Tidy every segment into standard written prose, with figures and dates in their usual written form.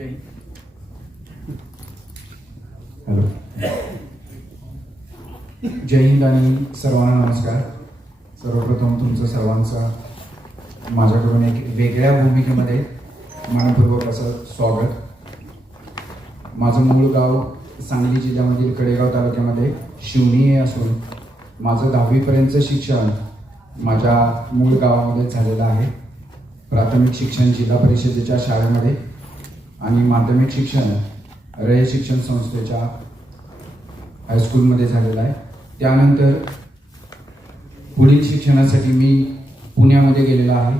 जय hello, जय हिंद आणि सर्वांना नमस्कार. सर्वप्रथम तुमचं सर्वांचं माझ्याकडून एक वेगळ्या भूमिकेमध्ये मनपूर्वक असं स्वागत. माझं मूळ गाव सांगली जिल्ह्यामधील कडेगाव तालुक्यामध्ये शिवणी हे असून माझं 10वीपर्यंतचं शिक्षण माझ्या मूळ गावामध्ये झालेलं आहे. प्राथमिक शिक्षण जिल्हा परिषदेच्या शाळेमध्ये आणि माध्यमिक शिक्षण रय शिक्षण संस्थेच्या हायस्कूलमध्ये झालेलं आहे. त्यानंतर पुढील शिक्षणासाठी मी पुण्यामध्ये गेलेलो आहे.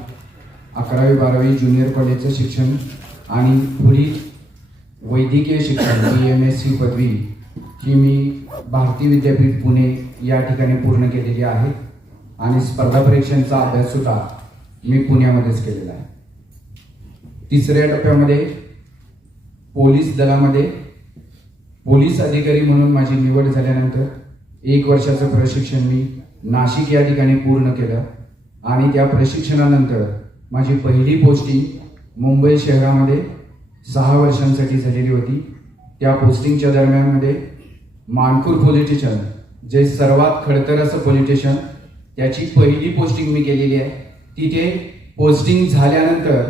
11वी 12वी ज्युनियर कॉलेजचं शिक्षण आणि पुढील वैद्यकीय शिक्षण BMSc पदवी ही मी भारतीय विद्यापीठ पुणे या ठिकाणी पूर्ण केलेली आहे आणि स्पर्धा परीक्षांचा अभ्यास सुद्धा मी पुण्यामध्येच केलेला आहे. तिसऱ्या टप्प्यामध्ये पोलीस दलामध्ये पोलीस अधिकारी म्हणून माझी निवड झाल्यानंतर 1 वर्षाचं प्रशिक्षण मी नाशिक या ठिकाणी पूर्ण केलं आणि त्या प्रशिक्षणानंतर माझी पहिली पोस्टिंग मुंबई शहरामध्ये 6 वर्षांसाठी झालेली होती. त्या पोस्टिंगच्या दरम्यानमध्ये मानखूर पोलीस स्टेशन जे सर्वात खडतर असं पोलीस स्टेशन त्याची पहिली पोस्टिंग मी केलेली आहे. तिथे पोस्टिंग झाल्यानंतर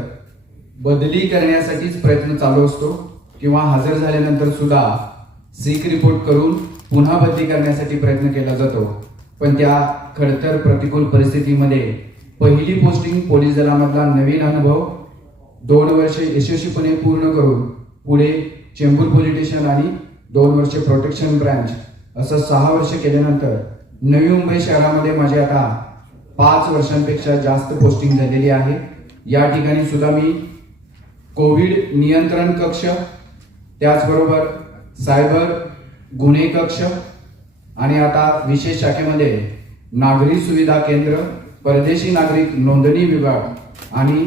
बदली करण्यासाठीच प्रयत्न चालू असतो किंवा हजर झाल्यानंतर सुद्धा सिक रिपोर्ट करून पुन्हा बदली करण्यासाठी प्रयत्न केला जातो. पण त्या खडतर प्रतिकूल परिस्थितीमध्ये पहिली पोस्टिंग पोलीस दलामधला नवीन अनुभव 2 वर्षे यशस्वीपणे पूर्ण करून पुढे चेंबूर पोलीस स्टेशन आणि 2 वर्षे प्रोटेक्शन ब्रांच असं 6 वर्ष केल्यानंतर नवी मुंबई शहरामध्ये माझी आता 5 वर्षांपेक्षा जास्त पोस्टिंग झालेली आहे. या ठिकाणी सुद्धा मी कोविड नियंत्रण कक्ष, त्याचबरोबर सायबर गुन्हे कक्ष आणि आता विशेष शाखेमध्ये नागरी सुविधा केंद्र, परदेशी नागरिक नोंदणी विभाग आणि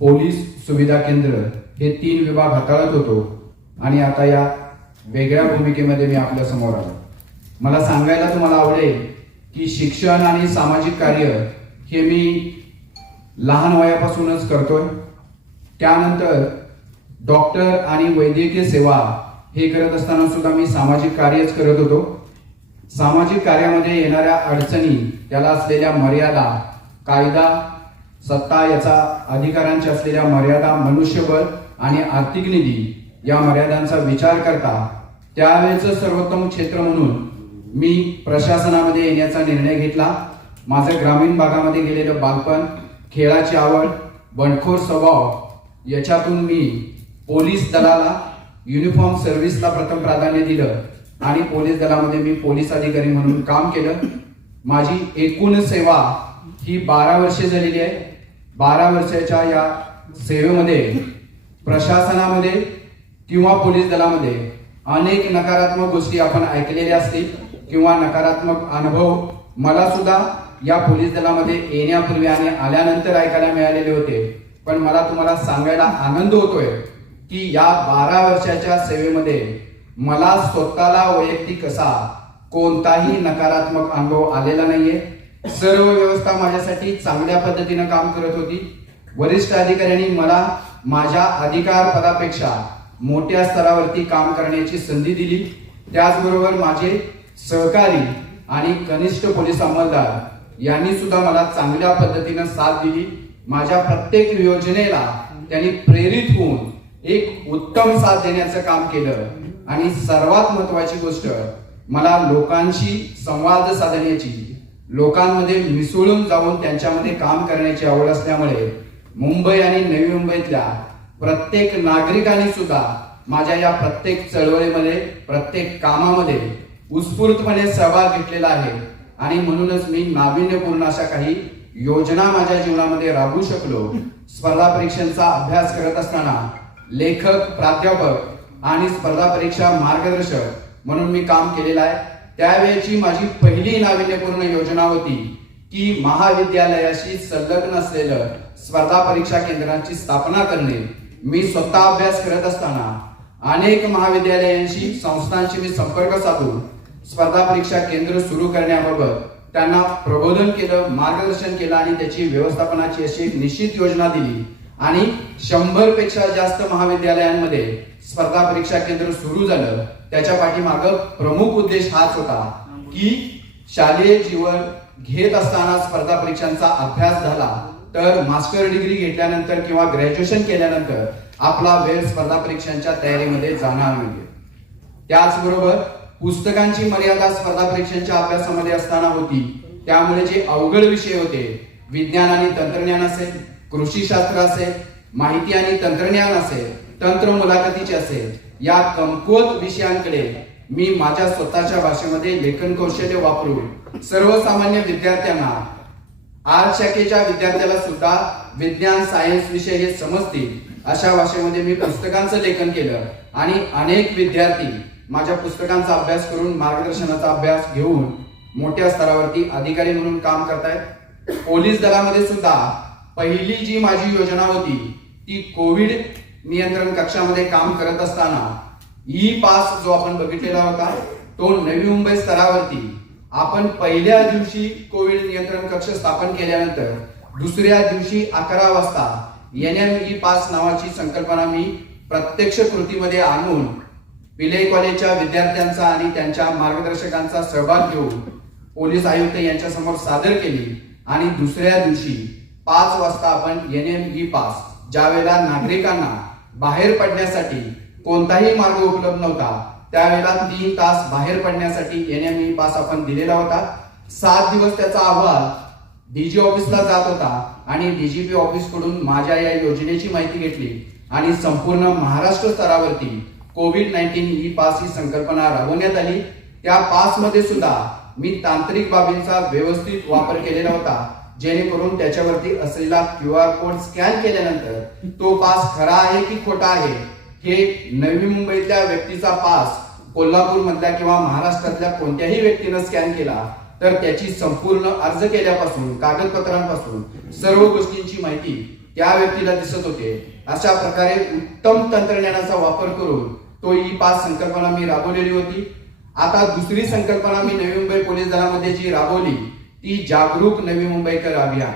पोलीस सुविधा केंद्र हे 3 विभाग हाताळत होतो आणि आता या वेगळ्या भूमिकेमध्ये मी आपल्या समोर आलो. मला सांगायला तुम्हाला आवडेल की शिक्षण आणि सामाजिक कार्य हे मी लहान वयापासूनच करतोय. त्यानंतर डॉक्टर आणि वैद्यकीय सेवा हे करत असताना सुद्धा मी सामाजिक कार्यच करत होतो. सामाजिक कार्यामध्ये येणाऱ्या अडचणी, त्याला असलेल्या मर्यादा, कायदा, सत्ता याचा अधिकारांच्या असलेल्या मर्यादा, मनुष्यबळ आणि आर्थिक निधी या मर्यादांचा विचार करता त्यावेळेचं सर्वोत्तम क्षेत्र म्हणून मी प्रशासनामध्ये येण्याचा निर्णय घेतला. माझं ग्रामीण भागामध्ये गेलेलं बालपण, खेळाची आवड, बंडखोर स्वभाव याच्यातून मी पोलीस दलाला युनिफॉर्म सर्व्हिसला प्रथम प्राधान्य दिलं आणि पोलीस दलामध्ये मी पोलीस अधिकारी म्हणून काम केलं. माझी एकूण सेवा ही 12 वर्षे झालेली आहे. 12 वर्षाच्या या सेवेमध्ये प्रशासनामध्ये किंवा पोलीस दलामध्ये अनेक नकारात्मक गोष्टी आपण ऐकलेल्या असतील किंवा नकारात्मक अनुभव मला सुद्धा या पोलीस दलामध्ये येण्यापूर्वी आणि आल्यानंतर ऐकायला मिळालेले होते. पण मला तुम्हाला सांगायला आनंद होतोय की या 12 वर्षाच्या सेवेमध्ये मला स्वतःला वैयक्तिक असा कोणताही नकारात्मक अनुभव आलेला नाहीये. सर्व व्यवस्था माझ्यासाठी चांगल्या पद्धतीनं काम करत होती. वरिष्ठ अधिकाऱ्यांनी मला माझ्या अधिकार पदापेक्षा मोठ्या स्तरावरती काम करण्याची संधी दिली. त्याचबरोबर माझे सहकारी आणि कनिष्ठ पोलीस अंमलदार यांनी सुद्धा मला चांगल्या पद्धतीनं साथ दिली. माझ्या प्रत्येक योजनेला त्यांनी प्रेरित होऊन एक उत्तम साथ देण्याचं काम केलं आणि सर्वात महत्वाची गोष्ट, मला लोकांशी संवाद साधण्याची, लोकांमध्ये मिसळून जाऊन त्यांच्यामध्ये काम करण्याची आवड असल्यामुळे मुंबई आणि नवी मुंबईतल्या प्रत्येक नागरिकांनी सुद्धा माझ्या या प्रत्येक चळवळीमध्ये, प्रत्येक कामामध्ये उत्स्फूर्तपणे सहभाग घेतलेला आहे आणि म्हणूनच मी नाविन्यपूर्ण अशा काही योजना माझ्या जीवनामध्ये राबवू शकलो. स्पर्धा परीक्षांचा अभ्यास करत असताना लेखक, प्राध्यापक आणि स्पर्धा परीक्षा मार्गदर्शक म्हणून मी काम केलेलं आहे. त्यावेळेची माझी पहिली नाविन्यपूर्ण योजना होती की महाविद्यालयाशी संलग्न असलेलं स्पर्धा परीक्षा केंद्रांची स्थापना करणे. मी स्वतः अभ्यास करत असताना अनेक महाविद्यालयांशी, संस्थांशी मी संपर्क साधून स्पर्धा परीक्षा केंद्र सुरू करण्याबाबत त्यांना प्रबोधन केलं, मार्गदर्शन केलं आणि त्याची व्यवस्थापनाची अशी एक निश्चित योजना दिली आणि 100 पेक्षा जास्त महाविद्यालयांमध्ये स्पर्धा परीक्षा केंद्र सुरू झालं, त्याच्या पाठीमागं प्रमुख उद्देश हाच होता की शालेय जीवन घेत असताना स्पर्धा परीक्षांचा अभ्यास झाला तर मास्टर डिग्री घेतल्यानंतर किंवा ग्रॅज्युएशन केल्यानंतर आपला वेळ स्पर्धा परीक्षांच्या तयारीमध्ये जाणार नाही. त्याचबरोबर पुस्तकांची मर्यादा स्पर्धा परीक्षांच्या अभ्यासामध्ये असताना होती, त्यामुळे जे अवघड विषय होते, विज्ञान आणि तंत्रज्ञान असेल, कृषीशास्त्र असेल, माहिती आणि तंत्रज्ञान असेल, तंत्र मुलाखतीचे असेल, या कमकुवत विषयांकडे मी माझ्या स्वतःच्या भाषेमध्ये लेखन कौशल्य वापरून सर्वसामान्य विद्यार्थ्यांना, आर्ट शाखेच्या विद्यार्थ्याला सुद्धा विज्ञान सायन्स विषय हे समजतील अशा भाषेमध्ये मी पुस्तकांचं लेखन केलं आणि अनेक विद्यार्थी माझ्या पुस्तकांचा अभ्यास करून मार्गदर्शनाचा अभ्यास घेऊन मोठ्या स्तरावरती अधिकारी म्हणून काम करतायत. पोलीस दलामध्ये सुद्धा पहिली जी माझी योजना होती ती कोविड नियंत्रण कक्षामध्ये काम करत असताना ई पास जो आपण बघितलेला होता तो नवी मुंबई स्तरावरती आपण पहिल्या दिवशी कोविड नियंत्रण कक्ष स्थापन केल्यानंतर दुसऱ्या दिवशी 11 वाजता NME पास नावाची संकल्पना मी प्रत्यक्ष कृतीमध्ये आणून पिले कॉलेजच्या विद्यार्थ्यांचा आणि त्यांच्या मार्गदर्शकांचा सहभाग घेऊन पोलीस आयुक्त यांच्या समोर सादर केली आणि दुसऱ्या दिवशी 5 वाजता आपण NME पास, ज्यावेळेला नागरिकांना बाहेर पडण्यासाठी कोणताही मार्ग उपलब्ध नव्हता त्यावेळेला 3 तास बाहेर पडण्यासाठी NME पास आपण दिलेला होता. 7 दिवस त्याचा अहवाल डीजी ऑफिसला जात होता आणि डीजीपी ऑफिस कडून माझ्या या योजनेची माहिती घेतली आणि संपूर्ण महाराष्ट्र स्तरावरती कोविड-19 ई पास ही संकल्पना राबवण्यात आली. त्या पास मध्ये सुद्धा मी तांत्रिक बाबींचा व्यवस्थित वापर केलेला होता, जेणेकरून त्याच्यावरती असलेला QR कोड स्कॅन केल्यानंतर तो पास खरा आहे की खोटा आहे हे नवी मुंबईतल्या व्यक्तीचा पास कोल्हापूर मधल्या किंवा महाराष्ट्रातल्या कोणत्याही व्यक्तीनं स्कॅन केला तर त्याची संपूर्ण अर्ज केल्यापासून कागदपत्रांपासून सर्व गोष्टींची माहिती त्या व्यक्तीला दिसत होते. अशा प्रकारे उत्तम तंत्रज्ञानाचा वापर करून तो ई पास संकल्पना मी राबवलेली होती. आता दुसरी संकल्पना मी नवी मुंबई पोलीस दलामध्ये जी राबवली ती जागरूक नवी मुंबईकर अभियान.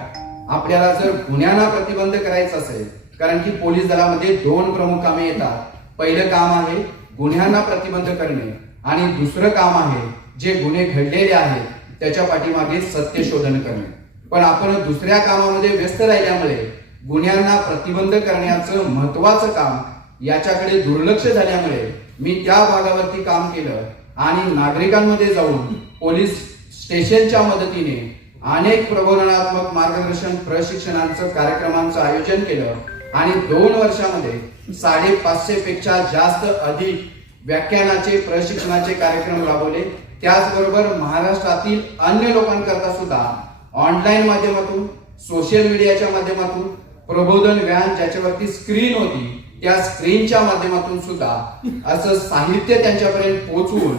आपल्याला जर गुन्ह्यांना प्रतिबंध करायचा असेल, कारण की पोलीस दलामध्ये 2 प्रमुख कामे येतात. पहिलं काम आहे गुन्ह्यांना प्रतिबंध करणे आणि दुसरं काम आहे जे गुन्हे घडलेले आहेत त्याच्या पाठीमागे सत्य शोधन करणे. पण आपण दुसऱ्या कामामध्ये व्यस्त राहिल्यामुळे गुन्ह्यांना प्रतिबंध करण्याचं महत्वाचं काम याच्याकडे दुर्लक्ष झाल्यामुळे मी त्या भागावरती काम केलं आणि नागरिकांमध्ये जाऊन पोलीस स्टेशनच्या मदतीने अनेक प्रबोधनात्मक मार्गदर्शन प्रशिक्षणांचं कार्यक्रमांचं आयोजन केलं आणि 2 वर्षामध्ये 550 पेक्षा जास्त अधिक व्याख्यानाचे प्रशिक्षणाचे कार्यक्रम राबवले. त्याचबरोबर महाराष्ट्रातील अन्य लोकांकरता सुद्धा ऑनलाईन माध्यमातून, सोशल मीडियाच्या माध्यमातून प्रबोधन व्यान ज्याच्यावरती स्क्रीन होती त्या स्क्रीनच्या माध्यमातून सुद्धा असं साहित्य त्यांच्यापर्यंत पोहोचवून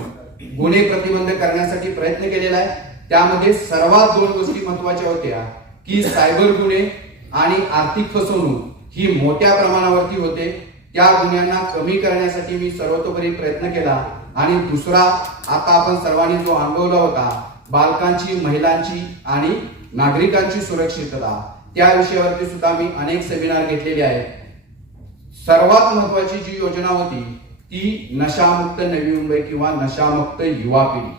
गुन्हे प्रतिबंध करण्यासाठी प्रयत्न केलेला आहे. त्यामध्ये सर्वात 2 गोष्टी महत्वाच्या होत्या की सायबर गुन्हे आणि आर्थिक फसवणूक ही मोठ्या प्रमाणावरती होते. त्या गुन्ह्यांना कमी करण्यासाठी मी सर्वतोपरी प्रयत्न केला आणि दुसरा आता आपण सर्वांनी जो अनुभवला होता बालकांची, महिलांची आणि नागरिकांची सुरक्षितता, त्या विषयावरती सुद्धा मी अनेक सेमिनार घेतलेले आहेत. सर्वात महत्वाची जी योजना होती ती नशामुक्त नवी मुंबई किंवा नशामुक्त युवा पिढी.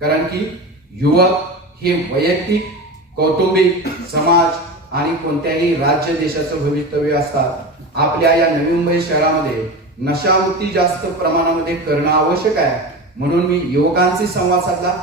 कारण की युवक हे वैयक्तिक, कौटुंबिक, समाज आणि कोणत्याही राज्य देशाचं भवितव्य असतात. आपल्या या नवी मुंबई शहरामध्ये नशामुक्ती जास्त प्रमाणामध्ये करणं आवश्यक आहे. म्हणून मी युवकांशी संवाद साधला,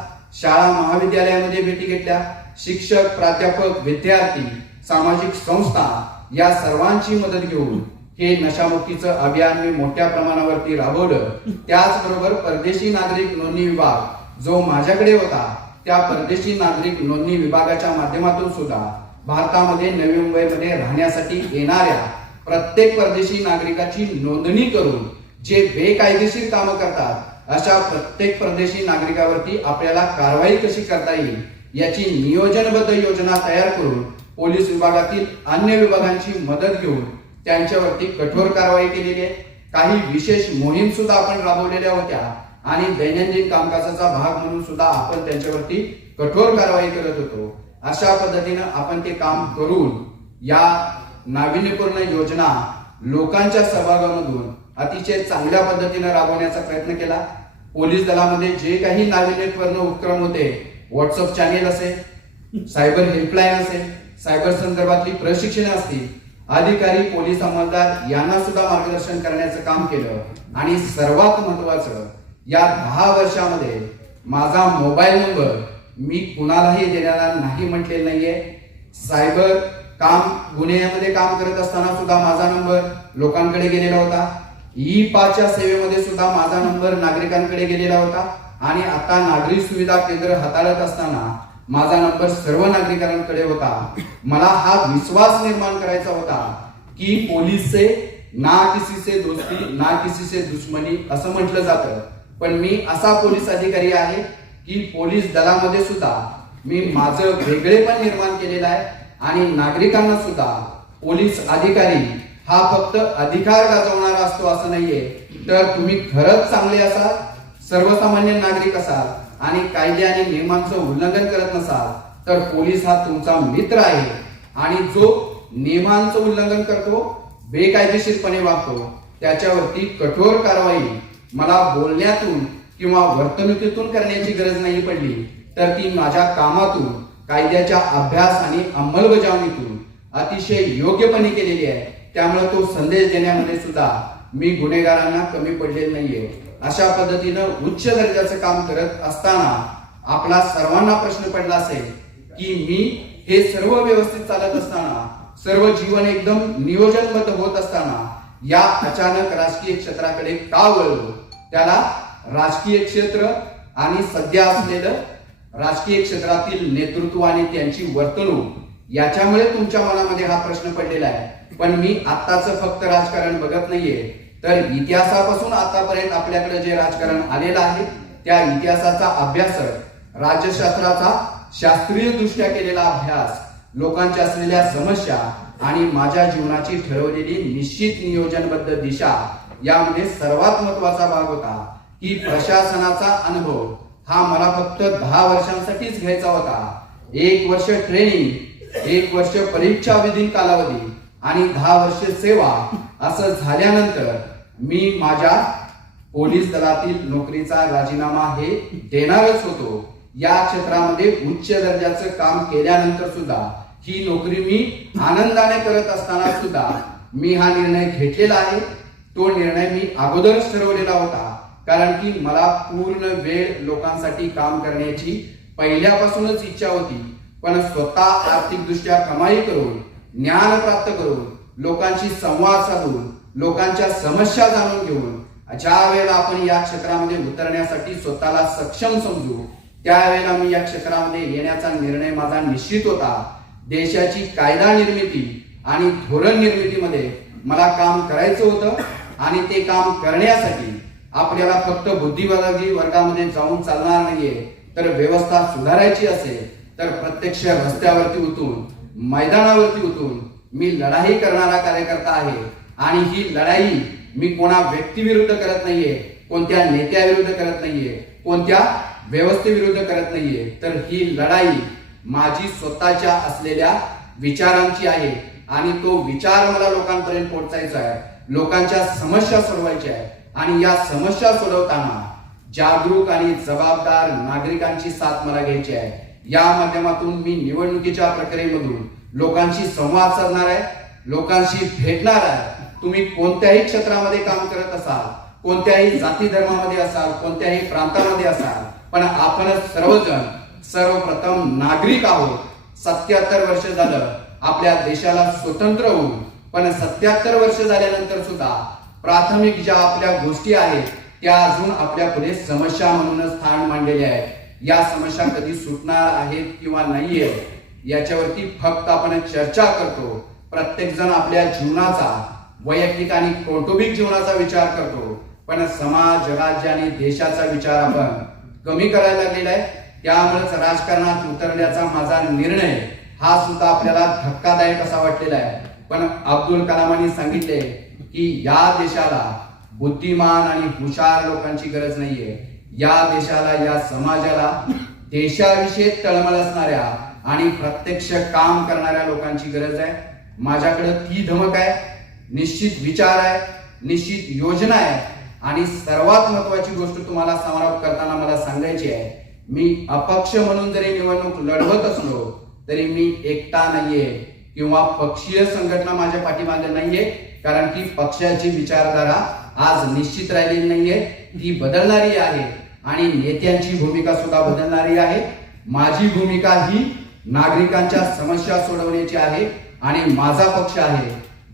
शाळा महाविद्यालयामध्ये भेटी घेतल्या, शिक्षक, प्राध्यापक, विद्यार्थी, सामाजिक संस्था या सर्वांची मदत घेऊन हे नशामुक्तीचं अभियान मी मोठ्या प्रमाणावरती राबवलं. त्याचबरोबर परदेशी नागरिक नोंदणी विभाग जो माझ्याकडे होता त्या परदेशी नागरिक नोंदणी विभागाच्या माध्यमातून सुद्धा भारतामध्ये नवी मुंबईमध्ये राहण्यासाठी येणाऱ्या प्रत्येक परदेशी नागरिकाची नोंदणी करून जे बेकायदेशीर कामं करतात अशा प्रत्येक परदेशी नागरिकावरती आपल्याला कारवाई कशी करता येईल याची नियोजनबद्ध योजना तयार करून पोलीस विभागातील अन्य विभागांची मदत घेऊन त्यांच्यावरती कठोर कारवाई केलेली आहे. काही विशेष मोहीम सुद्धा आपण राबवलेल्या होत्या आणि दैनंदिन कामकाजाचा भाग म्हणून सुद्धा आपण त्यांच्यावरती कठोर कारवाई करत होतो. अशा पद्धतीनं आपण ते काम करून या नाविन्यपूर्ण योजना लोकांच्या सहभागामधून अतिशय चांगल्या पद्धतीने राबवण्याचा प्रयत्न केला. पोलीस दलामध्ये जे काही नाविन्यपूर्ण उपक्रम होते, व्हॉट्सअप चॅनेल असेल, सायबर हेल्पलाईन असेल, सायबर संदर्भातली प्रशिक्षणे असतील, अधिकारी, पोलीस अंमलदार यांना सुद्धा मार्गदर्शन करण्याचं काम केलं. आणि सर्वात महत्वाचं, या 10 वर्षामध्ये माझा मोबाईल नंबर मी कुणालाही देण्याला नाही म्हटलेलं नाहीये. सायबर गुन्ह्यामध्ये काम करत असताना सुद्धा माझा नंबर लोकांकडे गेलेला होता. ई-पाच्या सेवेमध्ये सुद्धा माझा नंबर नागरिकांकडे गेलेला होता. आणि आता नागरिक सुविधा केंद्र हाताळत असताना माझा नंबर सर्व नागरिकांकडे होता. मला हा विश्वास निर्माण करायचा होता की पोलीस से ना किसी से दोस्ती ना किसी से दुश्मनी असं म्हटलं जातं, पण मी असा पोलीस अधिकारी आहे की पोलीस दलामध्ये सुद्धा मी माझं वेगळेपण निर्माण केलेलं आहे. आणि नागरिकांना सुद्धा पोलीस अधिकारी हा फक्त अधिकार गाजवणारा असतो असं नाहीये, तर तुम्ही खरंच चांगले असाल, सर्वसामान्य नागरिक असाल आणि कायदे आणि नियमांचं उल्लंघन करत नसाल तर पोलीस हा तुमचा मित्र आहे. आणि जो नियमांचं उल्लंघन करतो, बेकायदेशीरपणे वागतो, त्याच्यावरती कठोर कारवाई मला बोलण्यातून किंवा वर्तणुकीतून करण्याची गरज नाही पडली, तर ती माझ्या कामातून, कायद्याच्या अभ्यास आणि अंमलबजावणीतून अतिशय योग्यपणे केलेली आहे. त्यामुळे तो संदेश देण्यामध्ये सुद्धा मी गुन्हेगारांना कमी पडलेले नाहीये. अशा पद्धतीनं उच्च दर्जाचं काम करत असताना आपला सर्वांना प्रश्न पडला असेल की मी हे सर्व व्यवस्थित चालत असताना, सर्व जीवन एकदम नियोजनबद्ध होत असताना या अचानक राजकीय क्षेत्राकडे का वळलो. त्याला राजकीय क्षेत्र आणि सध्या असलेलं राजकीय क्षेत्रातील नेतृत्व आणि त्यांची वर्तणूक याच्यामुळे तुमच्या मनामध्ये हा प्रश्न पडलेला आहे. पण मी आत्ताच फक्त राजकारण बघत नाहीये, तर इतिहासापासून आतापर्यंत आपल्याकडे जे राजकारण आलेलं आहे त्या इतिहासाचा अभ्यास, राज्यशास्त्राचा शास्त्रीय दृष्ट्या केलेला अभ्यास, लोकांच्या असलेल्या समस्या आणि माझ्या जीवनाची ठरवलेली निश्चित नियोजनबद्ध दिशा यामध्ये सर्वात महत्वाचा भाग होता की प्रशासनाचा अनुभव हा मला फक्त 10 वर्षांसाठीच घ्यायचा होता. 1 वर्ष ट्रेनिंग, 1 वर्ष परीक्षा विधीन कालावधी आणि 10 वर्ष सेवा असं झाल्यानंतर मी माझ्या पोलीस दलातील नोकरीचा राजीनामा हे देणारच होतो. या क्षेत्रामध्ये उच्च दर्जाचं काम केल्यानंतर सुद्धा ही नोकरी मी आनंदाने करत असताना सुद्धा मी हा निर्णय घेतलेला आहे. तो निर्णय मी अगोदरच ठरवलेला होता, कारण की मला पूर्ण वेळ लोकांसाठी काम करण्याची पहिल्यापासूनच इच्छा होती. पण स्वतः आर्थिक दृष्ट्या कमाई करून, ज्ञान प्राप्त करून, लोकांशी संवाद साधून, लोकांच्या समस्या जाणून घेऊन ज्या वेळेला आपण या क्षेत्रामध्ये उतरण्यासाठी स्वतःला सक्षम समजू, त्यावेळेला मी या क्षेत्रामध्ये येण्याचा निर्णय माझा निश्चित होता. देशाची कायदा निर्मिती आणि धोरण निर्मितीमध्ये मला काम करायचं होतं. आणि ते काम करण्यासाठी आपल्याला फक्त बुद्धिबळाची वर्गामध्ये जाऊन चालणार नाहीये, तर व्यवस्था सुधारायची असेल तर प्रत्यक्ष रस्त्यावरती उतरून, मैदानावरती उतरून मी लढाई करणारा कार्यकर्ता आहे. आणि ही लढाई मी कोणा व्यक्तीविरुद्ध करत नाहीये, कोणत्या नेत्याविरुद्ध करत नाहीये, कोणत्या व्यवस्थेविरुद्ध करत नाहीये, तर ही लढाई माझी स्वतःच्या असलेल्या विचारांची आहे. आणि तो विचार मला लोकांपर्यंत पोहोचायचा आहे, लोकांच्या समस्या सोडवायच्या आहे. आणि या समस्या सोडवताना जागरूक आणि जबाबदार नागरिकांची साथ मला घ्यायची आहे. या माध्यमातून मी निवडणुकीच्या प्रक्रियेमधून लोकांशी संवाद साधणार आहे, लोकांशी भेटणार आहे. तुम्ही कोणत्याही क्षेत्रामध्ये काम करत असाल, कोणत्याही जाती धर्मामध्ये असाल, कोणत्याही प्रांतामध्ये असाल, पण आपण सर्वजण सर्वप्रथम नागरिक आहोत. 77 वर्ष झालं आपल्या देशाला स्वतंत्र होऊन, पण 77 वर्ष झाल्यानंतर सुद्धा प्राथमिक ज्या आपल्या गोष्टी आहेत त्या अजून आपल्या पुढे समस्या म्हणूनच स्थान मांडलेल्या आहेत. या समस्या कधी सुटणार आहेत किंवा नाहीये याच्यावरती फक्त आपण चर्चा करतो. प्रत्येक जण आपल्या जीवनाचा, वैयक्तिक आणि कौटुंबिक जीवनाचा विचार करतो, पण समाज, राज्य आणि देशाचा विचार आपण कमी करायला लागलेला आहे. त्यामुळेच राजकारणात उतरण्याचा माझा निर्णय हा सुद्धा आपल्याला धक्कादायक असा वाटलेला आहे. पण अब्दुल कलामांनी सांगितले की या देशाला बुद्धिमान आणि हुशार लोकांची गरज नाहीये, या देशाला, या समाजाला देशाविषयी तळमळ असणाऱ्या आणि प्रत्यक्ष काम करणाऱ्या लोकांची गरज आहे. माझ्याकडे ती धमक आहे, निश्चित विचार आहे, निश्चित योजना आहे आणि सर्वात महत्वाची गोष्ट तुम्हाला समारोप करताना मला सांगायची आहे, मी अपक्ष म्हणून जरी निवडणूक लढवत असलो तरी मी एकटा नाहीये किंवा पक्षीय संघटना माझ्या पाठीमागे नाहीये, कारण की पक्षाची विचारधारा आज निश्चित राहिलेली नाहीये, ती बदलणारी आहे आणि नेत्यांची भूमिका सुद्धा बदलणारी आहे। माझी भूमिका ही नागरिकांच्या समस्या सोडवण्याची आहे आणि माझा पक्ष आहे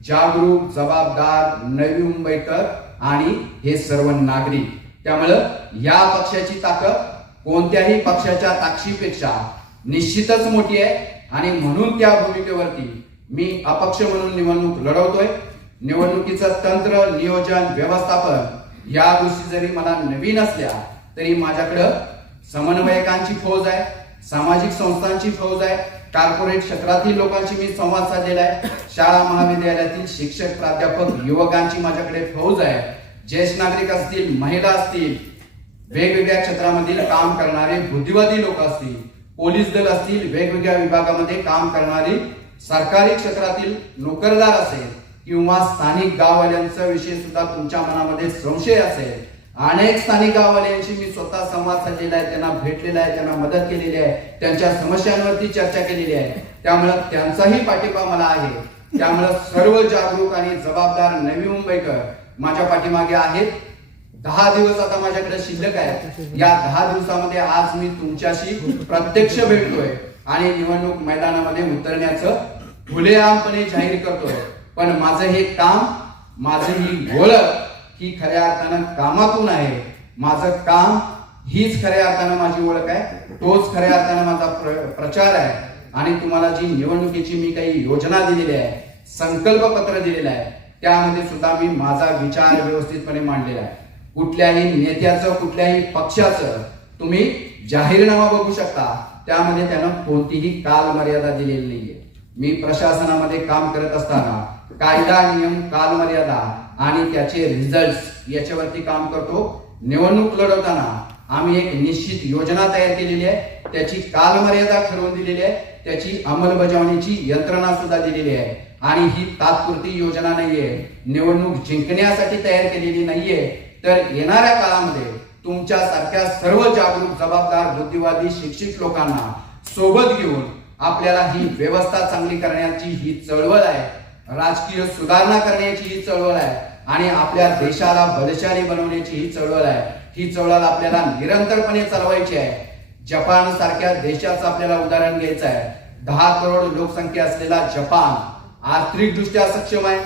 जागरूक, जबाबदार, नवी मुंबईकर आणि हे सर्व नागरिक। त्यामुळं या पक्षाची ताकद कोणत्याही पक्षाच्या ताकदीपेक्षा निश्चितच मोठी आहे आणि म्हणून त्या भूमिकेवरती मी अपक्ष म्हणून निवडणूक लढवतोय। निवडणुकीचं तंत्र, नियोजन, व्यवस्थापन या गोष्टी जरी मला नवीन असल्या तरी माझ्याकडे समन्वयकांची फौज आहे, सामाजिक संस्थांची फौज आहे, कॉर्पोरेट क्षेत्रातील लोकांशी मी संवाद साधलेला आहे, शाळा महाविद्यालयातील शिक्षक, प्राध्यापक, युवकांची माझ्याकडे फौज आहे, ज्येष्ठ नागरिक असतील, महिला असतील, वेगवेगळ्या क्षेत्रामधील काम करणारे बुद्धिवादी लोक असतील, पोलीस दल असतील, वेगवेगळ्या विभागामध्ये काम करणारी सरकारी क्षेत्रातील नोकरदार असेल किंवा स्थानिक गाववाल्यांचा विषय सुद्धा तुमच्या मनामध्ये संशय असेल, अनेक स्थानिक गाववाल्यांशी मी स्वतः संवाद साधलेला आहे, त्यांना भेटलेला आहे, त्यांना मदत केलेली आहे, त्यांच्या समस्यांवरती चर्चा केलेली आहे। त्यामुळे त्यांचाही पाठिंबा मला आहे। त्यामुळे सर्व जागरूक आणि जबाबदार नवी मुंबईकर माझ्या पाठीमागे आहेत। 10 दिवस आता माझ्याकडे शिल्लक आहे। या 10 दिवसामध्ये आज मी तुमच्याशी प्रत्यक्ष भेटतोय आणि निवडणूक मैदानामध्ये उतरण्याचं खुलेआमपणे जाहीर करतोय। पण माझं हे काम, माझी ही ओळख ही खऱ्या अर्थानं कामातून आहे। माझं काम हीच खऱ्या अर्थानं माझी ओळख आहे, तोच खऱ्या अर्थानं माझा प्रचार आहे। आणि तुम्हाला जी निवडणुकीची मी काही योजना दिलेली आहे, संकल्प पत्र दिलेलं आहे, त्यामध्ये सुद्धा मी माझा विचार व्यवस्थितपणे मांडलेला आहे। कुठल्याही नेत्याचं, कुठल्याही पक्षाचं तुम्ही जाहीरनामा बघू शकता, त्यामध्ये त्यानं कोणतीही कालमर्यादा दिलेली नाहीये। मी प्रशासनामध्ये काम करत असताना कायदा, नियम, कालमर्यादा आणि त्याचे रिझल्ट याच्यावरती काम करतो। निवडणूक लढवताना आम्ही एक निश्चित योजना तयार केलेली आहे, त्याची कालमर्यादा ठरवून दिलेली आहे, त्याची अंमलबजावणीची यंत्रणा सुद्धा दिलेली आहे आणि ही तात्पुरती योजना नाहीये, निवडणूक जिंकण्यासाठी तयार केलेली नाहीये, तर येणाऱ्या काळामध्ये तुमच्यासारख्या सर्व जागरूक, जबाबदार, बुद्धिवादी, शिक्षित लोकांना सोबत घेऊन आपल्याला ही व्यवस्था चांगली करण्याची ही चळवळ आहे, राजकीय सुधारणा करण्याची ही चळवळ आहे आणि आपल्या देशाला बलशाली बनवण्याची ही चळवळ आहे। ही चळवळ आपल्याला निरंतरपणे चालवायची आहे। जपान सारख्या देशाचं आपल्याला उदाहरण घ्यायचं आहे। 10 करोड लोकसंख्या असलेला जपान आर्थिकदृष्ट्या सक्षम आहे,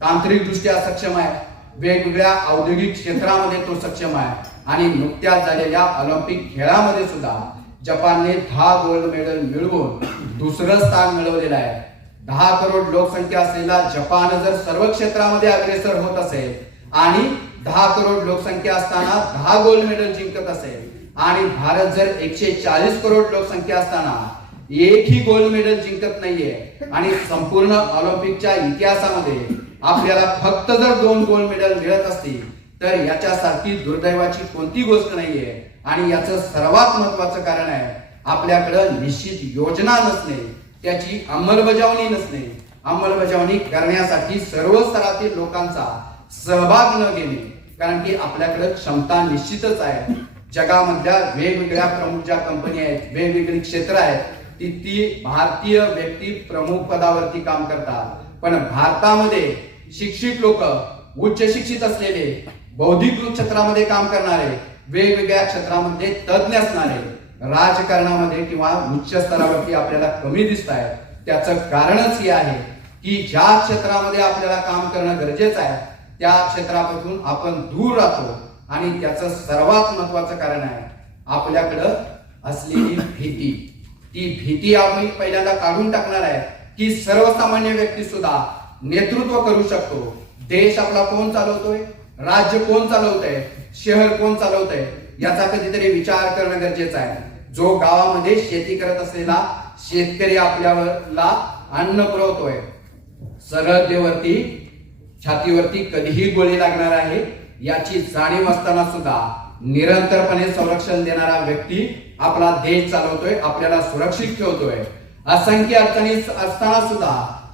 तांत्रिकदृष्ट्या सक्षम आहे, वेगवेगळ्या औद्योगिक क्षेत्रामध्ये तो सक्षम आहे आणि नुकत्याच झालेल्या ऑलिम्पिक खेळामध्ये सुद्धा जपानने 10 गोल्ड मेडल मिळवून दुसरं स्थान मिळवलेलं आहे। 10 करोड लोकसंख्या असलेला जपान जर सर्व क्षेत्रामध्ये अग्रेसर होत असेल आणि 10 करोड लोकसंख्या असताना 10 गोल्ड मेडल जिंकत असेल आणि भारत जर 140 करोड लोकसंख्या असताना एकही गोल्ड मेडल जिंकत नाहीये आणि संपूर्ण ऑलिम्पिकच्या इतिहासामध्ये आपल्याला फक्त जर 2 गोल्ड मेडल मिळत असतील तर याच्यासारखी दुर्दैवाची कोणती गोष्ट नाहीये। आणि याचं सर्वात महत्वाचं कारण आहे आपल्याकडे निश्चित योजना नसणे, त्याची अंमलबजावणी नसणे। अंमलबजावणी करण्यासाठी सर्व स्तरातील लोकांचा सहभाग न घेणे, कारण की आपल्याकडे क्षमता निश्चितच आहे। जगामधल्या वेगवेगळ्या प्रमुख ज्या कंपन्या आहेत, वेगवेगळी क्षेत्र आहेत, ती भारतीय व्यक्ती प्रमुख पदावरती काम करतात, पण भारतामध्ये शिक्षित लोक, उच्च शिक्षित असलेले, बौद्धिक क्षेत्रामध्ये काम करणारे, वेगवेगळ्या क्षेत्रामध्ये तज्ञ असणारे राजकारणामध्ये किंवा उच्च स्तरावरती आपल्याला कमी दिसत आहे। त्याचं कारणच हे आहे की ज्या क्षेत्रामध्ये आपल्याला काम करणं गरजेचं आहे त्या क्षेत्रापासून आपण दूर राहतो आणि त्याचं सर्वात महत्वाचं कारण आहे आपल्याकडं असलेली भीती। ती भीती आम्ही पहिल्यांदा काढून टाकणार आहे की सर्वसामान्य व्यक्ती सुद्धा नेतृत्व करू शकतो। देश आपला कोण चालवतोय, राज्य कोण चालवतंय, शहर कोण चालवतंय याचा कधीतरी विचार करणं गरजेचं आहे। जो गावामध्ये शेती करत असलेला शेतकरी आपल्याला अन्न पुरवतोय, सरहद्दीवरती छातीवरती कधीही गोळी लागणार आहे याची जाणीव असताना सुद्धा निरंतरपणे संरक्षण देणारा व्यक्ती आपला देश चालवतोय, आपल्याला सुरक्षित ठेवतोय। असंख्य अडचणी असताना सुद्धा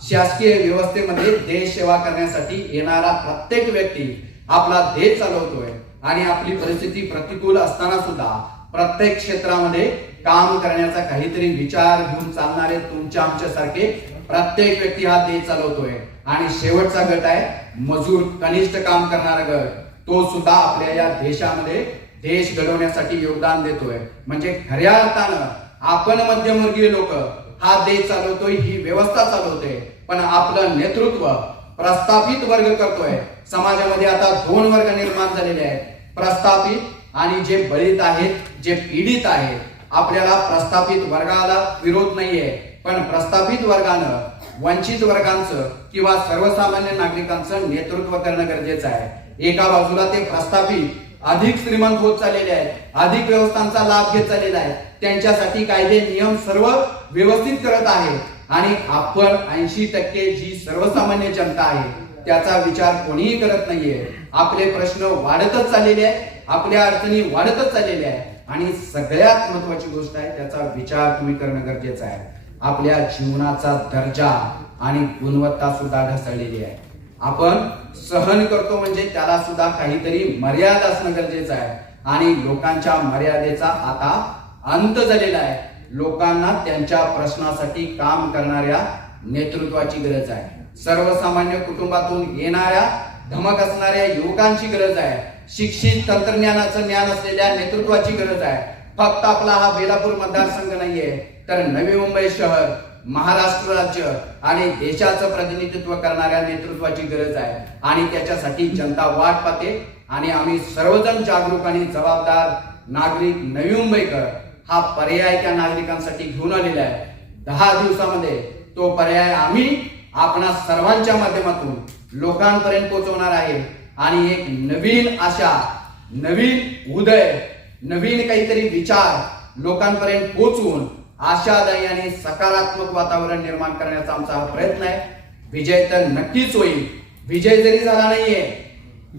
शासकीय व्यवस्थेमध्ये देश सेवा करण्यासाठी येणारा प्रत्येक व्यक्ती आपला देश चालवतोय आणि आपली परिस्थिती प्रतिकूल असताना सुद्धा प्रत्येक क्षेत्रामध्ये काम करण्याचा काहीतरी विचार घेऊन चालणारे तुमच्या आमच्यासारखे प्रत्येक व्यक्ती हा देश चालवतोय. आणि शेवटचा गट आहे मजूर, कनिष्ठ काम करणारा गट. तो सुद्धा आपल्या या देशामध्ये देश घडवण्यासाठी योगदान देतोय. म्हणजे खऱ्या अर्थानं आपण मध्यमवर्गीय लोक हा देश चालवतोय, ही व्यवस्था चालवतोय, पण आपलं नेतृत्व प्रस्थापित वर्ग करतोय. समाजामध्ये आता दोन वर्ग निर्माण झालेले आहेत, प्रस्थापित आणि जे बळीत आहेत, जे पीडित आहेत. आपल्याला प्रस्थापित वर्गाला विरोध नाहीये, पण प्रस्थापित वर्गानं वंचित वर्गांचं किंवा सर्वसामान्य नागरिकांचं नेतृत्व करणं गरजेचं आहे. एका बाजूला ते प्रस्थापित अधिक श्रीमंत होत चाललेले आहेत, अधिक व्यवस्थांचा लाभ घेत चाललेला आहे, त्यांच्यासाठी कायदे नियम सर्व व्यवस्थित करत आहे. आणि आपण 80% जी सर्वसामान्य जनता आहे त्याचा विचार कोणीही करत नाहीये. आपले प्रश्न वाढतच चाललेले आहेत, आपल्या अडचणी वाढतच चाललेल्या आहेत. आणि सगळ्यात महत्वाची गोष्ट आहे त्याचा विचार तुम्ही करणं गरजेचं आहे. आपल्या जीवनाचा दर्जा आणि गुणवत्ता सुद्धा ढासळलेली आहे. आपण सहन करतो म्हणजे त्याला सुद्धा काहीतरी मर्यादा असणं गरजेचं आहे. आणि लोकांच्या मर्यादेचा आता अंत झालेला आहे. लोकांना त्यांच्या प्रश्नासाठी काम करणाऱ्या नेतृत्वाची गरज आहे. सर्वसामान्य कुटुंबातून येणाऱ्या धमक असणाऱ्या युवकांची गरज आहे. शिक्षित तंत्रज्ञानाचं ज्ञान असलेल्या नेतृत्वाची गरज आहे. फक्त आपला हा बेलापूर मतदारसंघ नाहीये, तर नवी मुंबई शहर, महाराष्ट्र राज्य आणि देशाचं प्रतिनिधित्व करणाऱ्या नेतृत्वाची गरज आहे. आणि त्याच्यासाठी जनता वाट पाहते. आणि आम्ही सर्वजण जागरूक आणि जबाबदार नागरिक नवी मुंबईकर हा पर्याय त्या नागरिकांसाठी घेऊन आलेला आहे. 10 दिवसामध्ये तो पर्याय आम्ही आपणा सर्वांच्या माध्यमातून लोकांपर्यंत पोहोचवणार आहे. आणि एक नवीन आशा, नवीन उदय, नवीन काहीतरी विचार लोकांपर्यंत पोहोचवून आशादायी आणि सकारात्मक वातावरण निर्माण करण्याचा आमचा हा प्रयत्न आहे. विजय तर नक्कीच होईल. विजय जरी झाला नाहीये,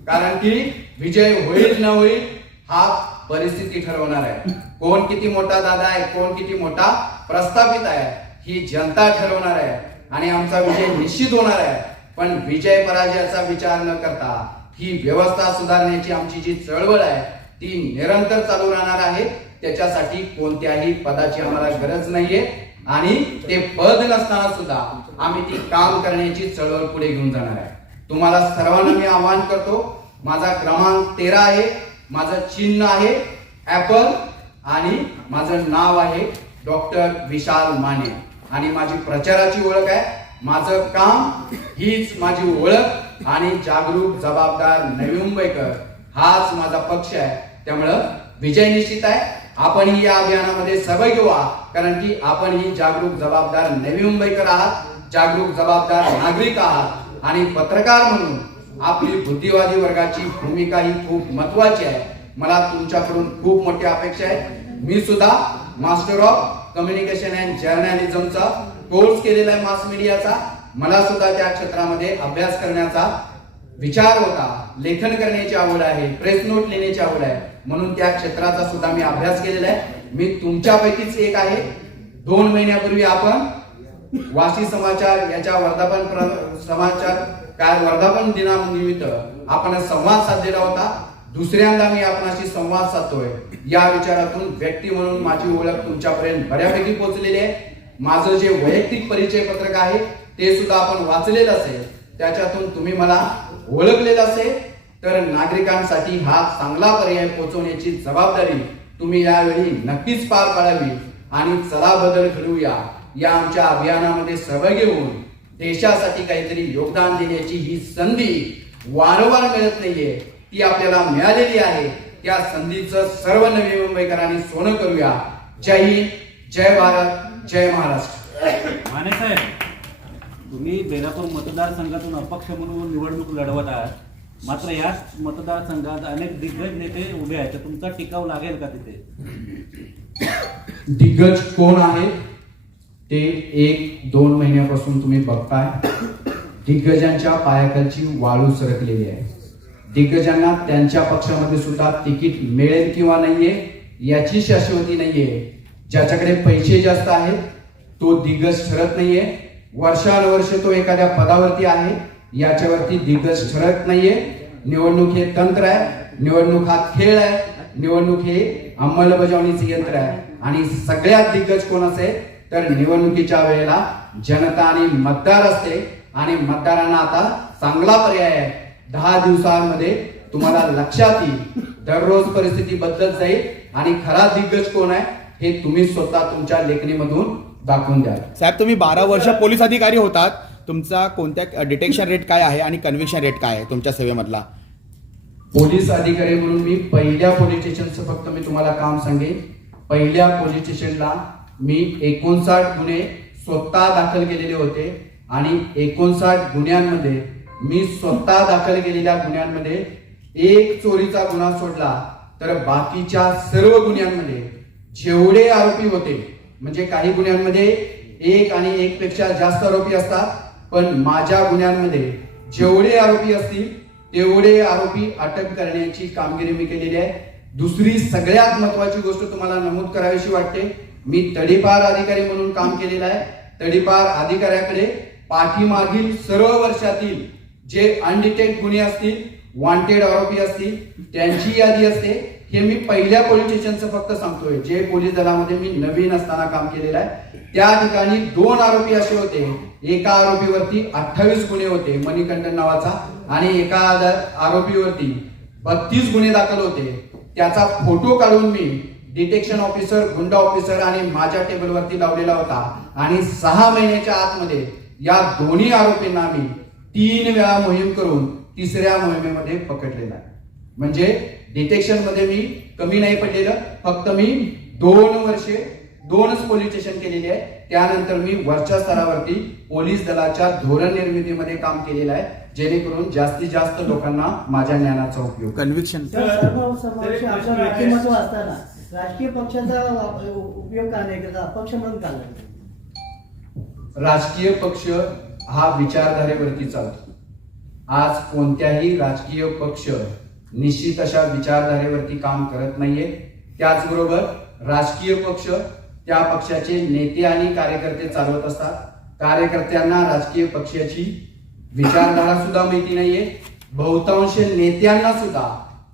कारण की विजय होईल न होईल हा परिस्थिती ठरवणार आहे. कोण किती मोठा दादा आहे, कोण किती मोठा प्रस्थापित आहे, ही जनता ठरवणार आहे. आणि आमचा विजय निश्चित होणार आहे. पण विजय पराजयाचा विचार न करता ही व्यवस्था सुधारण्याची आमची जी चळवळ आहे ती निरंतर चालू राहणार आहे. त्याच्यासाठी कोणत्याही पदाची आम्हाला गरज नाहीये. आणि ते पद नसताना सुद्धा आम्ही ती काम करण्याची चळवळ पुढे घेऊन जाणार आहे. तुम्हाला सर्वांना मी आवाहन करतो. माझा क्रमांक 13 आहे, माझं चिन्ह आहे ऍपल आणि माझं नाव आहे डॉक्टर विशाल माने. आणि माझी प्रचाराची ओळख आहे, माझं काम हीच माझी ओळख. आणि जागरूक जबाबदार नवी मुंबईकर हाच माझा पक्ष आहे. त्यामुळं विजय निश्चित आहे. आपण ही या अभियानामध्ये सहभागी व्हा, कारण की आपण ही जागरूक जबाबदार नवी मुंबईकर आहात, जागरूक जबाबदार नागरिक आहात. आणि पत्रकार म्हणून आपली बुद्धिवादी वर्गाची भूमिका ही खूप महत्वाची आहे. मला तुमच्याकडून खूप मोठी अपेक्षा आहे. मी सुद्धा मास्टर ऑफ कम्युनिकेशन अँड जर्नलिझमचा कोर्स केलेला आहे, मास मीडियाचा. मला सुद्धा त्या क्षेत्रामध्ये अभ्यास करण्याचा विचार होता. लेखन करण्याची आवड आहे, प्रेस नोट लिहिण्याची आवड आहे, म्हणून त्या क्षेत्राचा सुद्धा मी अभ्यास केलेला आहे. मी तुमच्यापैकीच एक आहे. 2 महिन्यापूर्वी आपण वाशी समाचार याच्या वर्धापन दिनानिमित्त आपण संवाद साधलेला होता. दुसऱ्यांदा मी आपणाशी संवाद साधतोय. या विचारातून व्यक्ती म्हणून माझी ओळख तुमच्यापर्यंत बऱ्यापैकी पोहोचलेली आहे. माझं जे वैयक्तिक परिचय पत्रक आहे ते सुद्धा आपण वाचलेलं असेल, त्याच्यातून तुम्ही मला ओळखलेलं असेल. तर नागरिकांसाठी हा चांगला पर्याय पोहोचवण्याची जबाबदारी तुम्ही यावेळी नक्कीच पार पाडावी. आणि चला बदल घडवूया या आमच्या अभियानामध्ये सहभागी होऊन देशासाठी काहीतरी योगदान देण्याची ही संधी वारंवार मिळत नाहीये, ती आपल्याला मिळालेली आहे. त्या संधीचं सर्व नवी मुंबईकरांनी सोनं करूया. जय हिंद, जय भारत, जय महाराष्ट्र. माने साहेब, तुम्ही बेलापूर मतदारसंघातून अपक्ष म्हणून निवडणूक लढवत आहात. मात्र याच मतदारसंघात अनेक दिग्गज नेते उभे आहेत. तर तुमचा टिकाव लागेल का तिथे? दिग्गज कोण आहेत ते 1-2 महिन्यापासून तुम्ही बघताय. दिग्गजांच्या पायाखालची वाळू सरकलेली आहे. दिग्गजांना त्यांच्या पक्षामध्ये सुद्धा तिकीट मिळेल किंवा नाहीये याची शाश्वती नाहीये. ज्याच्याकडे पैसे जास्त आहेत तो दिग्गज ठरत नाहीये. वर्षानुवर्ष तो एखाद्या पदावरती आहे याच्यावरती दिग्गज ठरत नाहीये. निवडणूक हे तंत्र आहे, निवडणूक हा खेळ आहे, निवडणूक हे अंमलबजावणीचे यंत्र आहे. आणि सगळ्यात दिग्गज कोण असेल तर निवडणुकीच्या वेळेला जनता आणि मतदार असते. आणि मतदारांना आता चांगला पर्याय आहे. 10 दिवसांमध्ये तुम्हाला लक्षात येईल, दररोज परिस्थिती बदलत जाईल आणि खरा दिग्गज कोण आहे हे तुम्ही स्वतः तुमच्या लेखणीमधून दाखवून द्याल. साहेब, तुम्ही 12 वर्ष पोलीस अधिकारी होतात. तुमचा कोणत्या डिटेक्शन रेट काय आहे आणि कन्व्हिक्शन रेट काय आहे तुमच्या सेवेमधला? पोलीस अधिकारी म्हणून मी पहिल्या पोलीस स्टेशनचं फक्त मी तुम्हाला काम सांगेन. पहिल्या पोलीस स्टेशनला मी 59 गुन्हे स्वतः दाखल केलेले होते आणि 59 गुन्ह्यांमध्ये मी स्वतः दाखल केलेल्या गुन्ह्यांमध्ये एक चोरीचा गुन्हा सोडला तर बाकीच्या सर्व गुन्ह्यांमध्ये जेवढे आरोपी होते, म्हणजे काही गुन्ह्यांमध्ये एक आणि एक पेक्षा जास्त आरोपी असतात, पण माझ्या गुन्ह्यांमध्ये जेवढे आरोपी असतील तेवढे आरोपी अटक करण्याची कामगिरी मी केलेली आहे. दुसरी सगळ्यात महत्वाची गोष्ट तुम्हाला नमूद करावीशी वाटते, मी तडीपार अधिकारी म्हणून काम केलेलं आहे. तडीपार अधिकाऱ्याकडे पाठीमागील सर्व वर्षातील जे अनडिटेक्ट गुन्हे असतील, वॉन्टेड आरोपी असतील, त्यांची यादी असते. हे मी पहिल्या पोलीस स्टेशनचं फक्त सांगतोय, जे पोलीस दलामध्ये मी नवीन असताना काम केलेलं आहे. त्या ठिकाणी 2 आरोपी असे होते, एका आरोपीवरती 28 गुन्हे होते मणिकंठन नावाचा, आणि एका आरोपीवरती 32 गुन्हे दाखल होते. त्याचा फोटो काढून मी डिटेक्शन ऑफिसर, गुंडा ऑफिसर आणि माझ्या टेबलवरती लावलेला होता. आणि 6 महिन्याच्या आतमध्ये या दोन्ही आरोपींना मी 3 वेळा मोहीम करून 3ऱ्या मोहिमेमध्ये पकडलेला आहे. म्हणजे डिटेक्शन मध्ये मी कमी नाही पडलेलं, फक्त मी 2 वर्षे 2च पोलीस स्टेशन केलेली आहे. त्यानंतर मी वरच्या स्तरावरती पोलीस दलाच्या धोरण निर्मितीमध्ये काम केलेलं आहे, जेणेकरून जास्तीत जास्त लोकांना माझ्या ज्ञानाचा उपयोग. कन्व्हिक्शन सर्वसमावेशक आपलं व्यक्तिमत्व असताना राजकीय पक्षाचा उपयोग का नाही करता, अपक्ष म्हणून का नाही? राजकीय पक्ष हा विचारधारेवरती चालतो. आज कोणत्याही राजकीय पक्ष निश्चित अशा विचारधारेवरती काम करत नाहीये. त्याचबरोबर राजकीय पक्ष त्या पक्षाचे नेते आणि कार्यकर्ते चालवत असतात. कार्यकर्त्यांना राजकीय पक्षाची विचारधारा सुद्धा माहिती नाहीये. बहुतांश नेत्यांना सुद्धा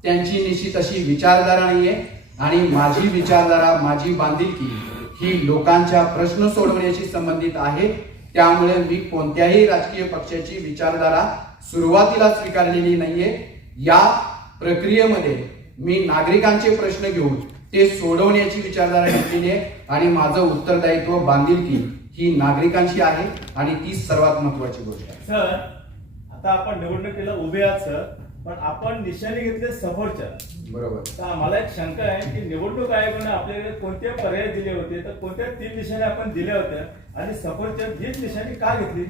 त्यांची निश्चित अशी विचारधारा नाहीये. आणि माझी विचारधारा, माझी बांधिलकी ही लोकांच्या प्रश्न सोडवण्याशी संबंधित आहे. त्यामुळे मी कोणत्याही राजकीय पक्षाची विचारधारा सुरुवातीला स्वीकारलेली नाहीये. या प्रक्रियेमध्ये मी नागरिकांचे प्रश्न घेऊन ते सोडवण्याची विचारधारा घेतलेली आहे. आणि माझं उत्तरदायित्व, बांधिलकी ही नागरिकांची आहे आणि ती सर्वात महत्वाची गोष्ट आहे. सर, आता आपण निवडणुकीला उभे आहात सर, पण आपण निशाणे घेतले सफरचंद. बरोबर. तर आम्हाला एक शंका आहे की निवडणूक आयोगाने आपल्याकडे कोणते पर्याय दिले होते, तर कोणत्या 3 निशाणे आपण दिल्या होत्या आणि सफरचंद हीच निशाणी का घेतली?